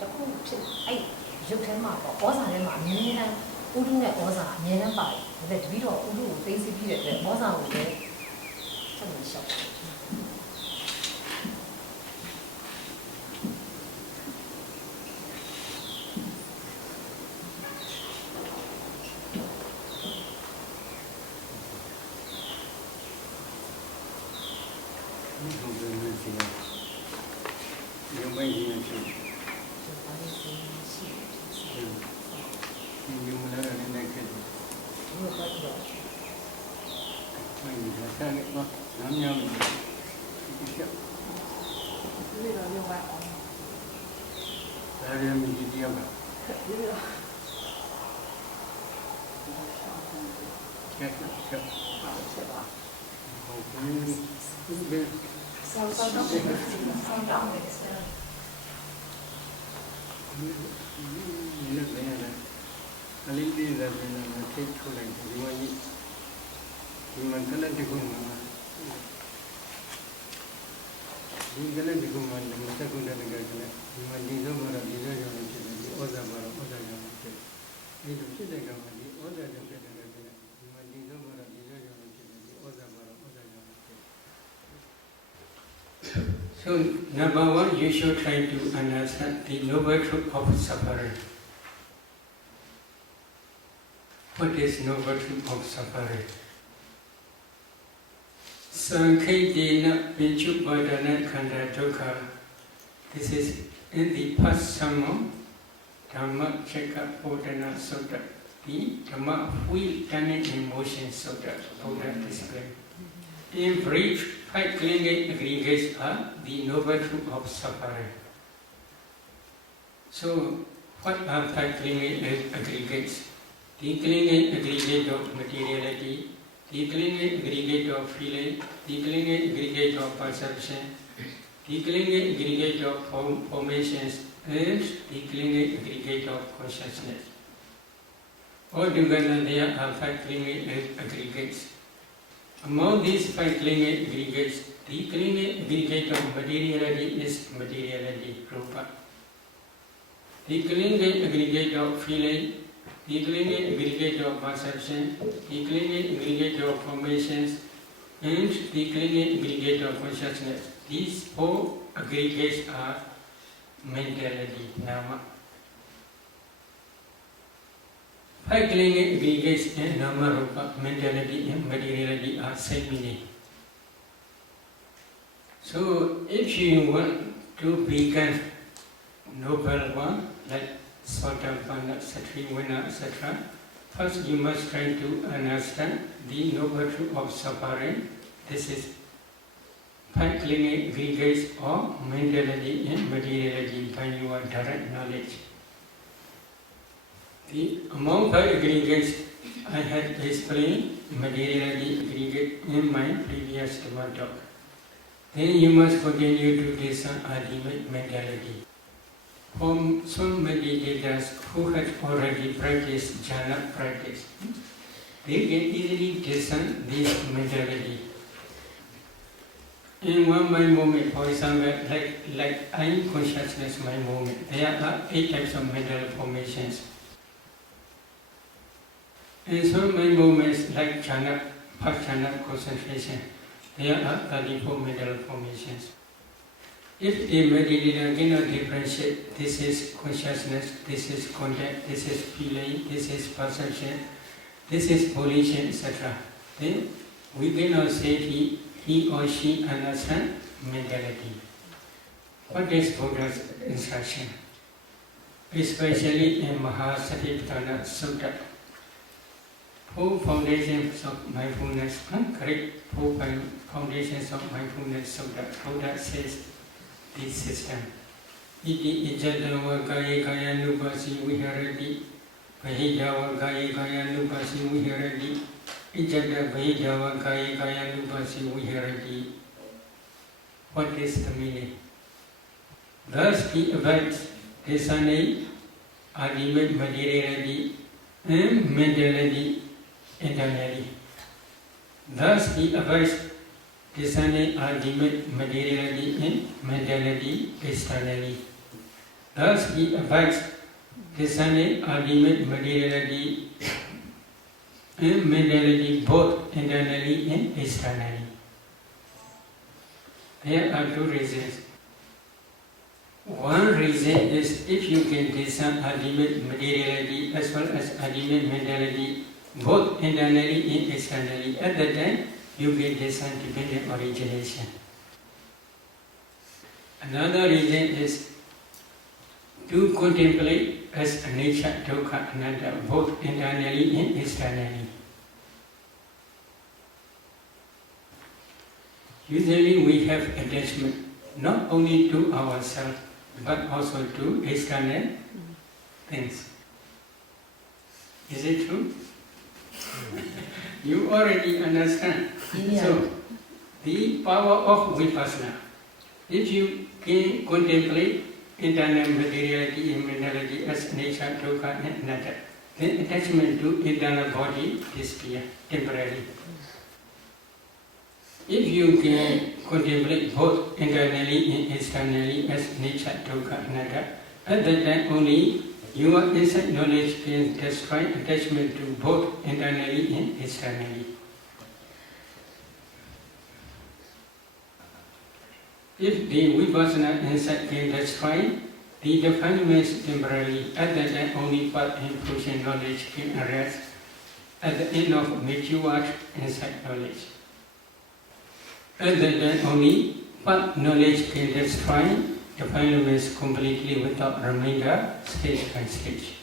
တခုဖြစ်အဲ့ရုပ်ထဲမှာပေါ့ဩဇာထဲမှာအမြဲတမ်းဥဒုနဲ့ဩဇာအမြဲတမ်းပါတယ်ဒါပေမဲ့တပည့်တော်ဥဒုကိုသိသိပြီးတဲ့အတွက်ဩဇာကိုလည်းဆက်လို့ရှောက်တယ်So, number one, you should try to understand the noble truth of suffering. What is noble truth of suffering? Sankhaidena Vichubhadana Khanda Dukkha. This is in the past sermon, Dhamma Chekka Bodhana Sutta, the Dhamma Wheel Turning in Motion Sutta, Buddha explained. In brief, 5 clinging aggregates are the noble truth of suffering. So, what are 5 clinging aggregates? The clinging aggregate of materiality, the clinging aggregate of feeling, the clinging aggregate of perception, the clinging aggregate of formations, and the clinging aggregate of consciousness. Altogether, there are 5 clinging aggregates. Among these 5 clinging aggregates, the clinging aggregate of materiality is materiality, rupa. The clinging aggregate of feeling, the clinging aggregate of perception, the clinging aggregate of formations, and the clinging aggregate of consciousness. These 4 aggregates are mentality, nama. 5 clinging aggregates and nama rupa, mentality and materiality are same meaning. So, if you want to become noble one, like Sotapanna, Satrivanna, etc., first you must try to understand the noble truth of suffering. This is 5 clinging aggregates of mentality and materiality by your direct knowledge. Among 5 aggregates, I had explained materiality aggregate in my previous talk. Then you must continue to discern ultimate mentality. For some meditators who have already practiced jhana practice, they can easily discern this mentality. In one mind moment, for example, like I am consciousness mind moment, there are 8 types of mental formations. In some mind moments, like jhana, past jhana concentration, there are 34 mental formations. If a meditator cannot differentiate, this is consciousness, this is contact, this is feeling, this is perception, this is volition, etc., then we cannot say he or she understands mentality. What is Buddha's instruction? Especially in Mahasatipatthana Sutta, 4 foundations of mindfulness, correct 4 foundations of mindfulness Sutta, Buddha says this system. Iti ijadava kaya kaya nupasi viharati, bahijava kaya kaya nupasi viharati, ijada bahijava kaya kaya nupasi viharati. What is the meaning? Thus he abides discerning ultimate materiality and mentality internally. Thus he abides discerning ultimate materiality in mentality externally. Thus he abides discerning ultimate materiality in mentality both internally and externally. There are two reasons. One reason is if you can discern ultimate materiality as well as ultimate mentality both internally and externally, at that time you can discern dependent origination. Another reason is to contemplate as nature, dukkha, anatta, both internally and externally. Usually we have attachment not only to ourselves but also to external things. Is it true? You already understand. Yeah. So, the power of vipassana. If you can contemplate internal materiality and mentality as nature, dukkha, and anatta, then attachment to internal body disappears temporarily. If you can contemplate both internally and externally as nature, dukkha, anatta, at that time only your insight knowledge can destroy attachment to both internally and externally. If the vipassana insight can destroy the defilements temporarily, at that time only path and fruition knowledge can arise at the end of matured insight knowledge. At that time only path knowledge can destroy defilements completely without remainder, stage by stage.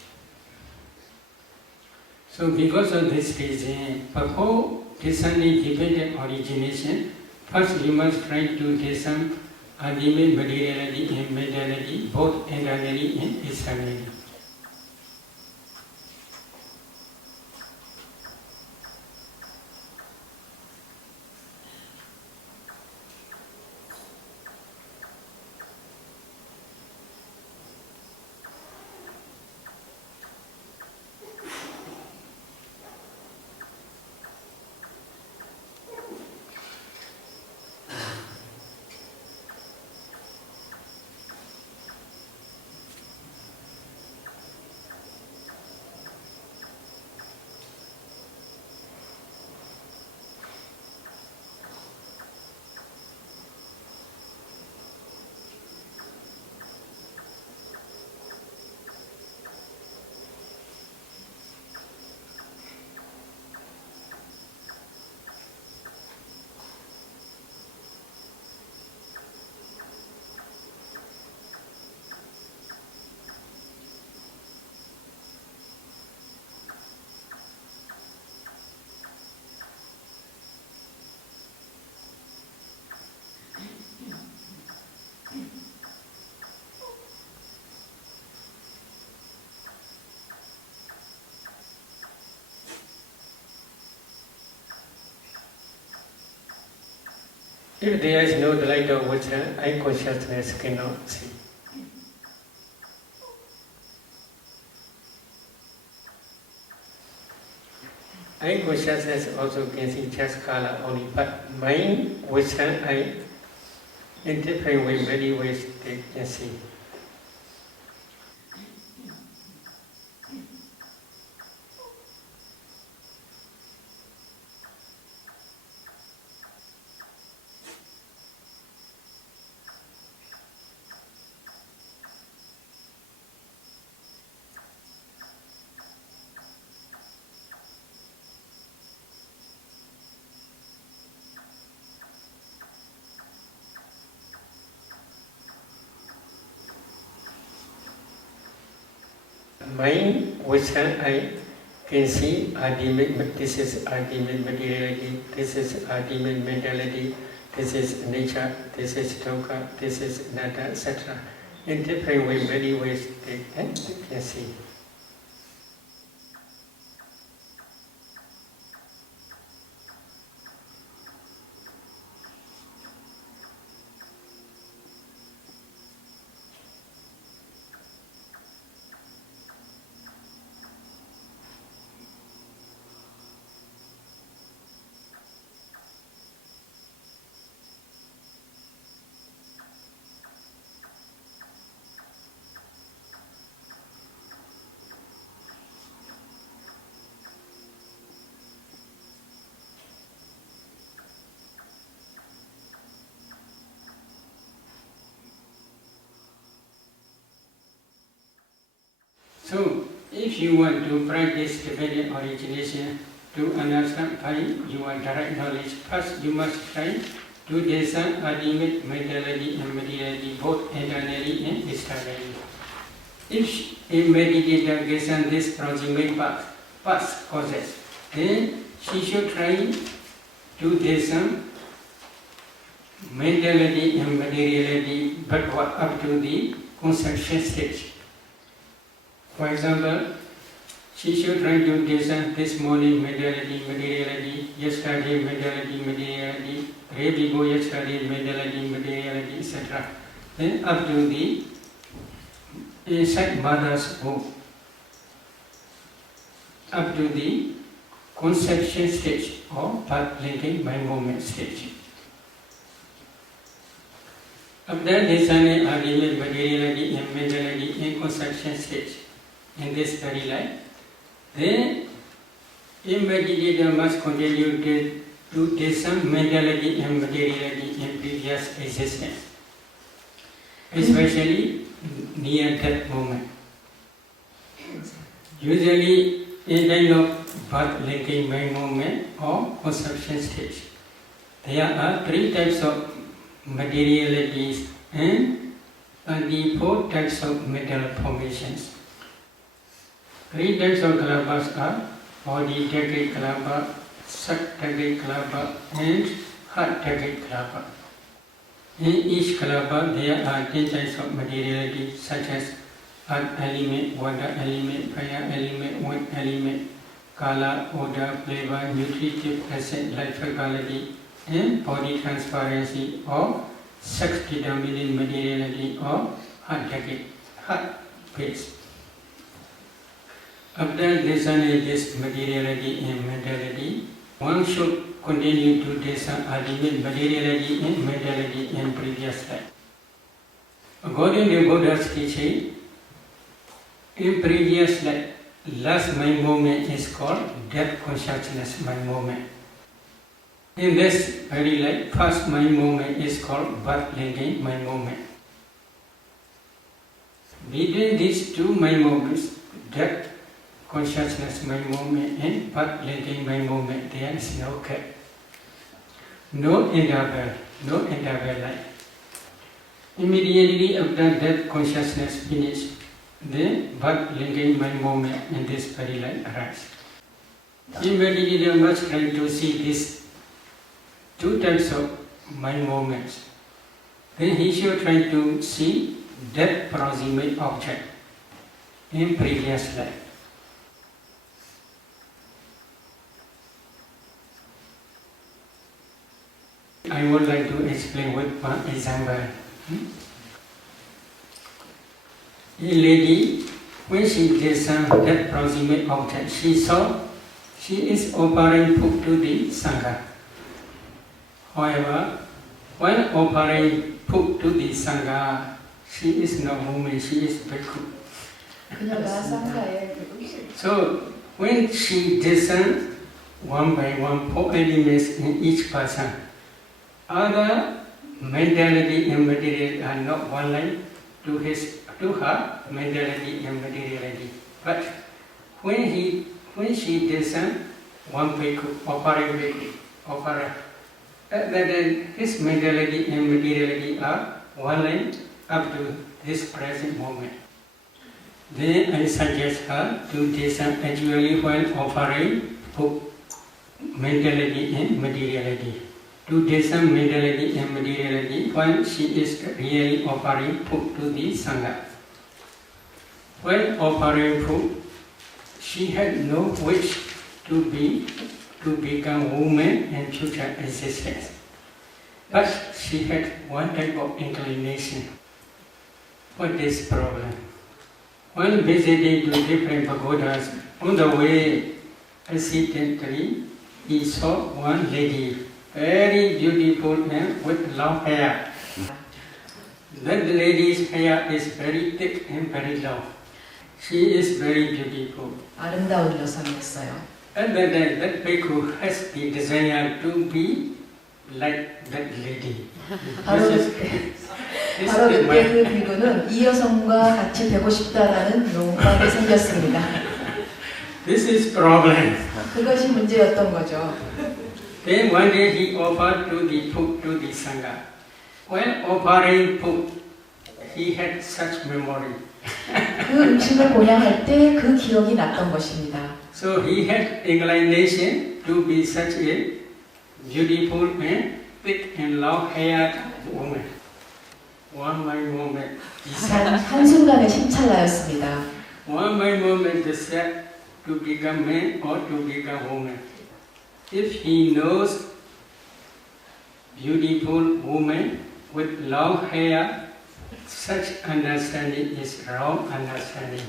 So because of this reason, before discerning dependent origination, first you must try to discern ultimate materiality and mentality both internally and externally. If there is no light of wisdom, eye consciousness cannot see. Eye consciousness also can see just color only, but mind, wisdom, eye, in different ways, many ways they can see. Mind, wisdom, I can see ultimate, this is ultimate materiality, this is ultimate mentality, this is nature, this is dukkha, this is anatta, etc. In different ways, many ways they can see. If you want to practice dependent origination to understand by your direct knowledge, first you must try to discern ultimate mentality and materiality, both internally and externally. If a meditator gets on this proximate past causes, then she should try to discern mentality and materiality backward up to the conception stage. For example, she should try to discern this morning mentality, materiality, yesterday mentality, materiality, day before yesterday mentality, materiality, etc. Then up to the inside mother's womb, up to the conception stage or path linking mind movement stage. After discerning ultimate materiality and mentality in conception stage in this very life, then a meditator must continue to discern mentality and materiality in previous existence, especially near death moment. Usually in time of birth linking mind movement or conception stage, there are 3 types of materialities and 24 types of mental formations. 3 types of kalabas are body decade kalapa, sat decade kalapa, and heart decade kalapa. In each kalapa there are 10 types of materiality such as earth element, water element, fire element, wind element, color, odor, flavor, nutritive acid, life quality, and body transparency or sex determining materiality or heart decade, heart phase. After discerning this materiality and mentality, one should continue to discern ultimate materiality and mentality in previous life. According to Buddha's teaching, in previous life, last mind movement is called death consciousness mind movement. In this very life, first mind movement is called birth linking mind movement. Between these 2 mind movements, death consciousness mind movement and birth linking mind movement, there is no gap, no interval life. Immediately after death consciousness finishes, then birth linking mind movement in this very life arises. The meditator must try to see these 2 types of mind movements. Then he should try to see death proximate object in previous life. I would like to explain with one example. A lady, when she discerned that proximate object, she saw she is offering food to the Sangha. However, when offering food to the Sangha, she is no woman, she is bhikkhu. So, when she discerned one by one 4 elements in each person, other mentality and materiality are not one line to her mentality and materiality. But when she discerned one bhikkhu, offering, then his mentality and materiality are one line up to this present moment. Then I suggest her to discern actually when offering mentality and materiality. To discern mentality and materiality when she is really offering food to the Sangha. When offering food, she had no wish to become woman and future existence. But she had one type of inclination. What is problem? When visiting to different pagodas, on the way, accidentally, he saw one lady, very beautiful and with long hair. That lady's hair is very thick and very long. She is very beautiful. 아름다운 여성이었어요. And then that bhikkhu has the desire to be like that lady. 바로 그때 그 비구는 이 여성과 같이 되고 싶다라는 욕망이 생겼습니다. This is problem. 그것이 문제였던 거죠. Then one day he offered to the food to the Sangha. When offering food, he had such memory. 그 음식을 보양할 때 그 기억이 났던 것입니다. So he had inclination to be such a beautiful and thick and long-haired woman. One by moment, he said. 한순간에 심찰나였습니다. One by moment, he said to become man or to become woman. If he knows beautiful woman with long hair, such understanding is wrong understanding.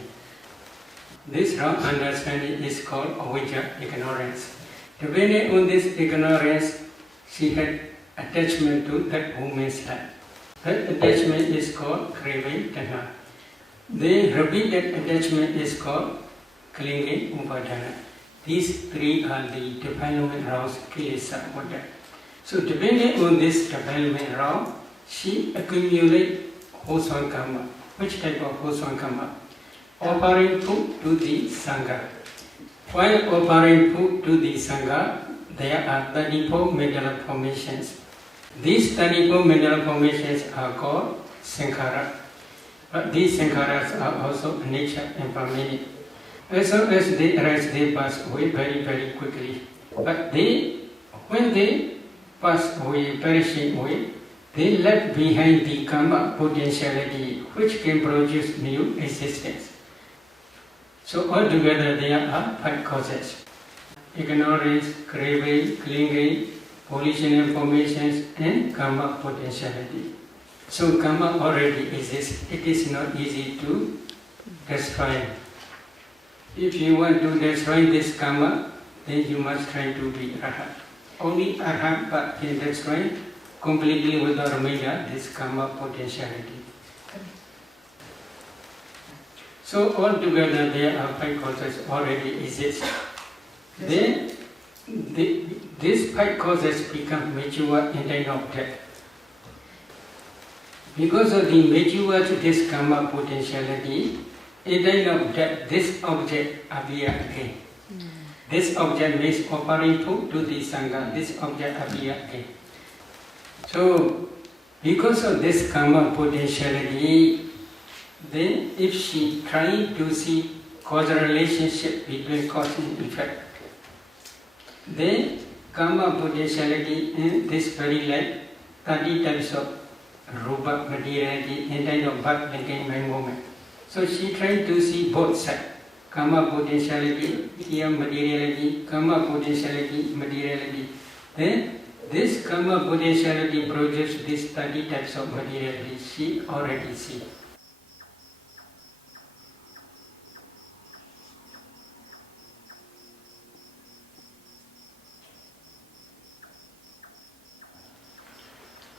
This wrong understanding is called avijja, ignorance. Depending on this ignorance, she had attachment to that woman's life. That attachment is called craving, tanha. The repeated attachment is called clinging, upadana. These three are the development rounds, kilesa, vada. So depending on this development round, she accumulates wholesome karma. Which type of wholesome karma? Offering food to the Sangha. While offering food to the Sangha, there are 34 mental formations. These 34 mental formations are called sankhara. But these sankharas are also nature and permanent. As soon as they arise, they pass away very, very quickly. But when they pass away, perishing away, they left behind the karma potentiality which can produce new existence. So altogether there are 5 causes: ignorance, craving, clinging, volitional formations, and karma potentiality. So karma already exists. It is not easy to destroy. If you want to destroy this karma, then you must try to be arhat. Only arhat can destroy completely without remainder this karma potentiality. So altogether there are 5 causes already exist. Then these 5 causes become mature in time of death. Because of the mature to this karma potentiality, in time of death, this object appears again. This object means offering food to the Sangha. This object appears again. So, because of this karma potentiality, then if she tries to see causal relationship between cause and effect, then karma potentiality in this very life, 30 types of rupa materiality in time of birth became my moment. So she tried to see both sides, karma potentiality, here materiality, karma potentiality, materiality. Then this karma potentiality produces these 30 types of materiality. She already see.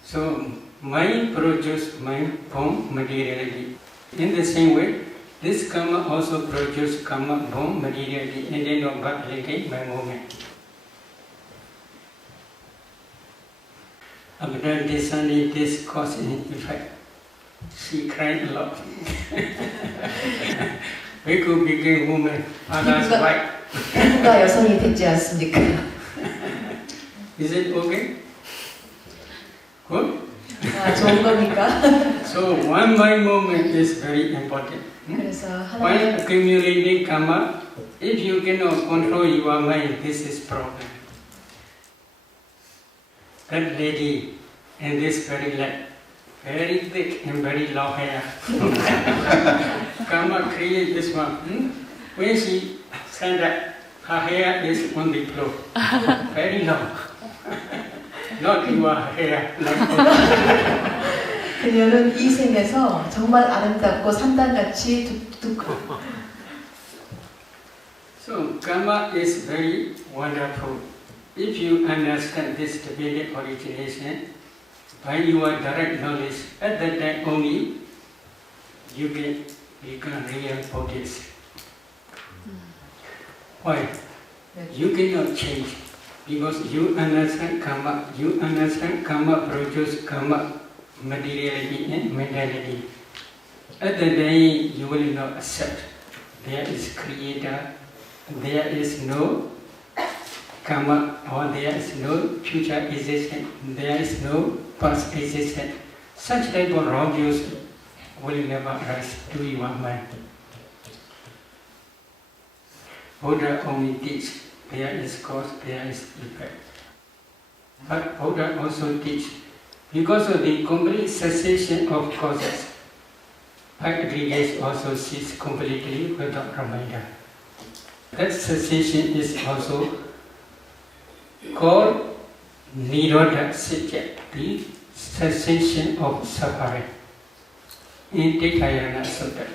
So mind produces mind from materiality. In the same way, this karma also produces karma from materiality and then of birth related by moment. After discerning this cause and effect, she cried a lot. We could become woman, father's wife. 피부가 여성이 됐지 않습니까? Is it okay? Good? 좋은 겁니까? So one mind movement is very important. 그래서 While 하나님 accumulating karma, if you cannot control your mind, this is problem. That lady and this very light, very thick and very long hair. Karma create this one. When she stand up, her hair is on the floor, very long. Not your hair like 그녀는 이 생에서 정말 아름답고 산단같이 두껍고. So karma is very wonderful. If you understand this divided origination by your direct knowledge, at that time only you can become real Buddhist. Why? You cannot change because you understand karma. You understand karma produces karma, materiality and mentality. At that day you will not accept there is creator there is no karma, or there is no future existence, there is no past existence. Such type of wrong views will never arise to your mind. Buddha only teach there is cause, there is effect. But Buddha also teach because of the complete cessation of causes, aggregates also cease completely without reminder. That cessation is also called Nirodha Satya, the cessation of suffering. In Tikayana Sutta.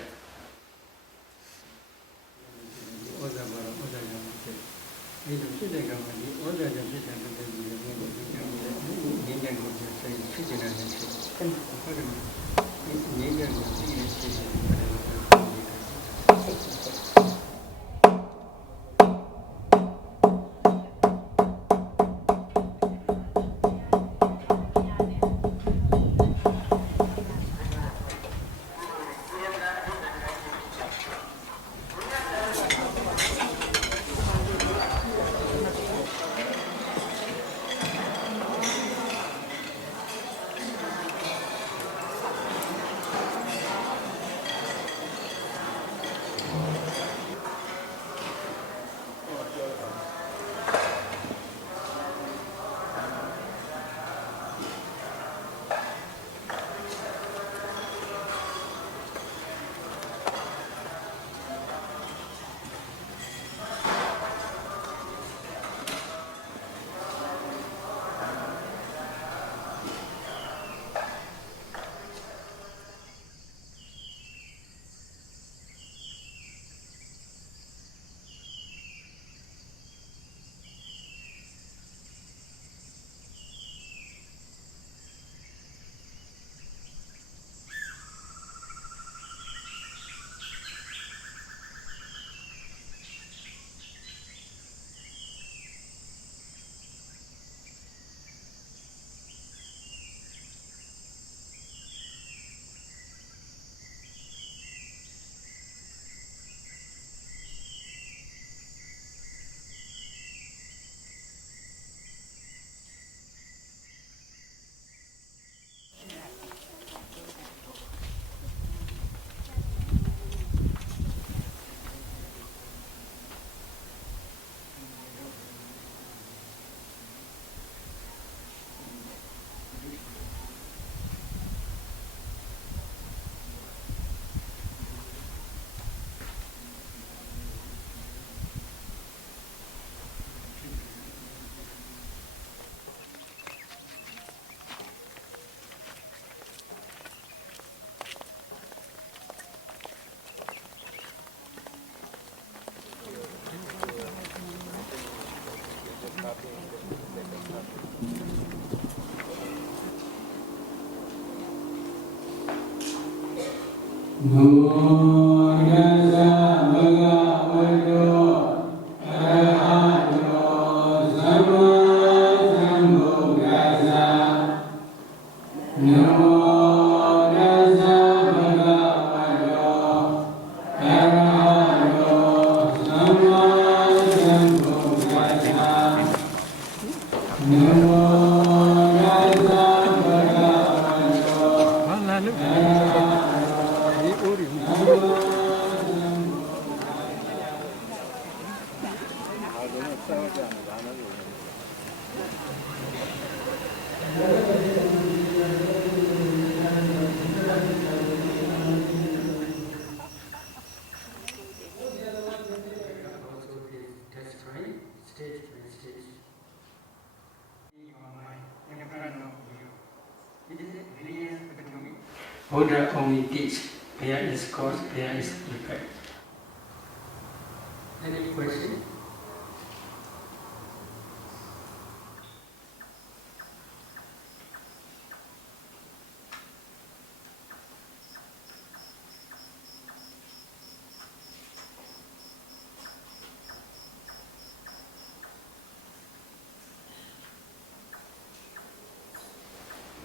Buddha only teach there is cause, there is effect. Any question?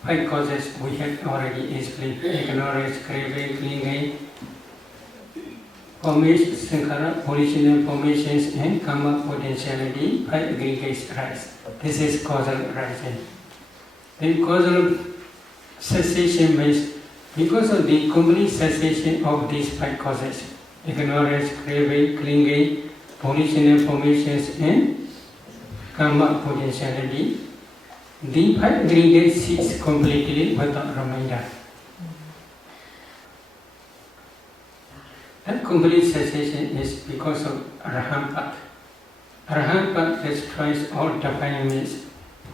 Five causes we have already explained: ignorance, craving, clinging, formation, sankhara, original formations, and karma potentiality, 5 aggregates arise. This is causal arising. Then causal cessation means because of the complete cessation of these 5 causes, ignorance, craving, clinging, original formations, and karma potentiality, the 5 aggregates cease completely without reminder. That complete cessation is because of Arahant path. Arahant path destroys all defilements,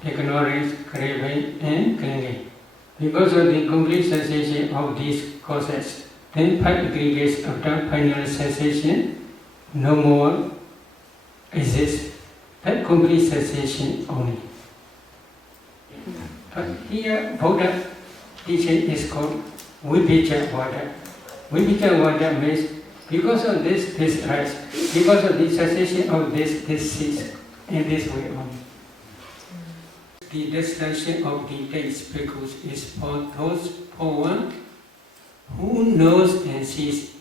ignorance, craving, and clinging. Because of the complete cessation of these causes, then 5 aggregates after final cessation no more exist. That complete cessation only. But here Buddha teaching is called Vibhija Vada. Vibhija Vada means because of this rise, because of the cessation of this cease, in this way only. The destruction of the 10 bhikkhus is for one who knows and sees.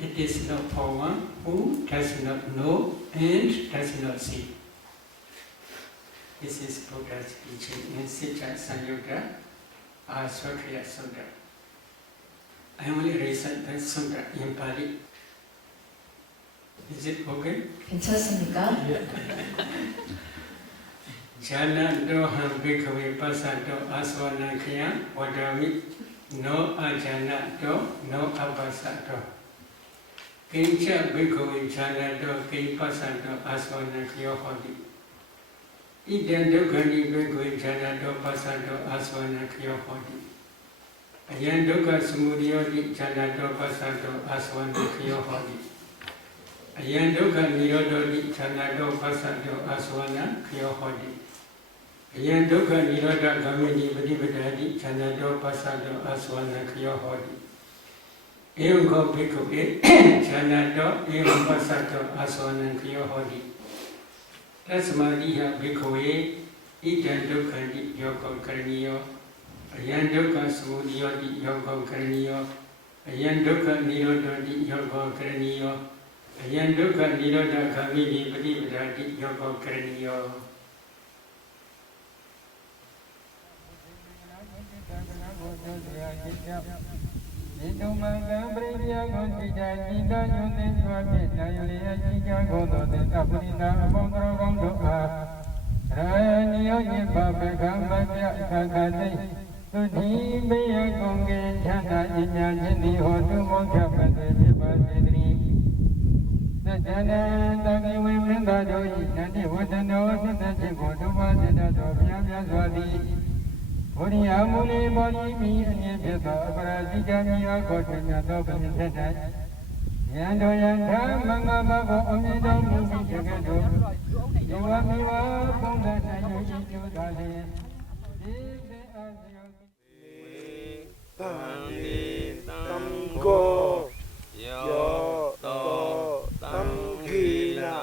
It is not for one who does not know and does not see. This is Buddha's teaching in Sita Sanyutta Aswakriya Sutta. I only recite that sutta in Pali. Is it okay? 괜찮습니까? Jana do ham bhikkhave pasato aswanakya vadami no ajana do no apasato. Kincha bhikkhave jana do ki pasato aswanakya hodi. Idam dukkani bhikkhave jana do pasato aswanakya hodi. Ayan dukkha samudayoti jana do pasato aswanakya hodi. Ayan dukkha nirodhoti jana do pasato aswanakya hodi. Ayan dukkha nirodha gamini padipadati chanado pasado aswanakya hodi. Evam ko bhikkhave chanado evam pasado aswanakya hodi. Tasmadiha bhikkhave idam dukkhanti yoga karaniyo. Ayan dukkha samudayoti yoga karaniyo. Ayan dukkha nirodhati yoga karaniyo. Ayan dukkha nirodha gamini padipadati yoga karaniyo. Amuli boli mi anyabhata parajika miya kotanya dobani tetai Yando yanda manga babo omida mubi jagado Yawa miwa ponda nayo yijo dale Dikde asyo Tani tamko Yo to tamkina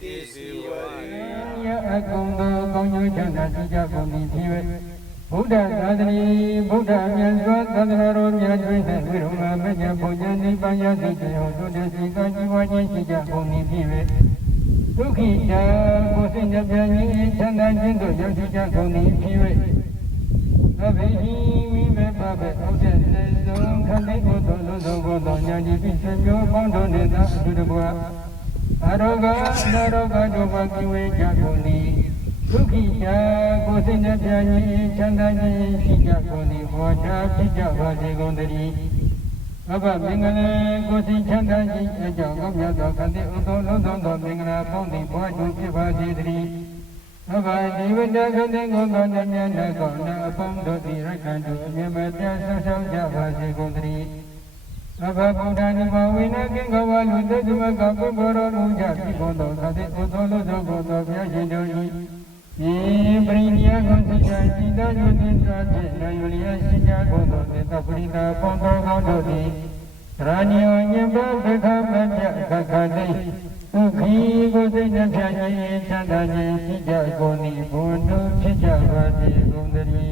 Tisiwari Ya akondo konyo janda sija kondi thiwe Buddha Sadhani, Buddha Myaswa Sadharo Myaswena Viruma Maya Puja Nipaya Sikyo Suda Sika Jivaji Sika Kuni Pive Dukhija Kusinja Pyani Chanda Jinto Yosika Kuni Pive Avehi Vive Pape Ode Neso Khande Koto Lodo Koto Nyaji Pisyo Kondo Neta Sudabwa Aroga Daroga Doba Kiwe Jakuni Dukhija Kusinja Pyani Chanda Sika Kuni Hoja Pija Vaje Gondari Baba Mingala Kusin Chanda Aja Gomyata Kande Uto Lodo Mingala Pondi Bwaju Piva Jidri Baba Divida Kande Gonda Nyana Gonda Pondo Tirakandu Nyamata Sasau Java Gondari Baba Buddha Nivawina Kingawa Luda Jumaka Piboro Luja Pibondo Kade Uto Lodo Gondo Vyajidori Brinya Gonsa Chida Yudintra Chena Yulia Sija Gondo Neta Purita Pondo Gondodi Ranyo Nyamba Beka Bapya Kakade Ukhi Gosinja Pyani Chanda Sija Goni Bondo Sija Vati Gondari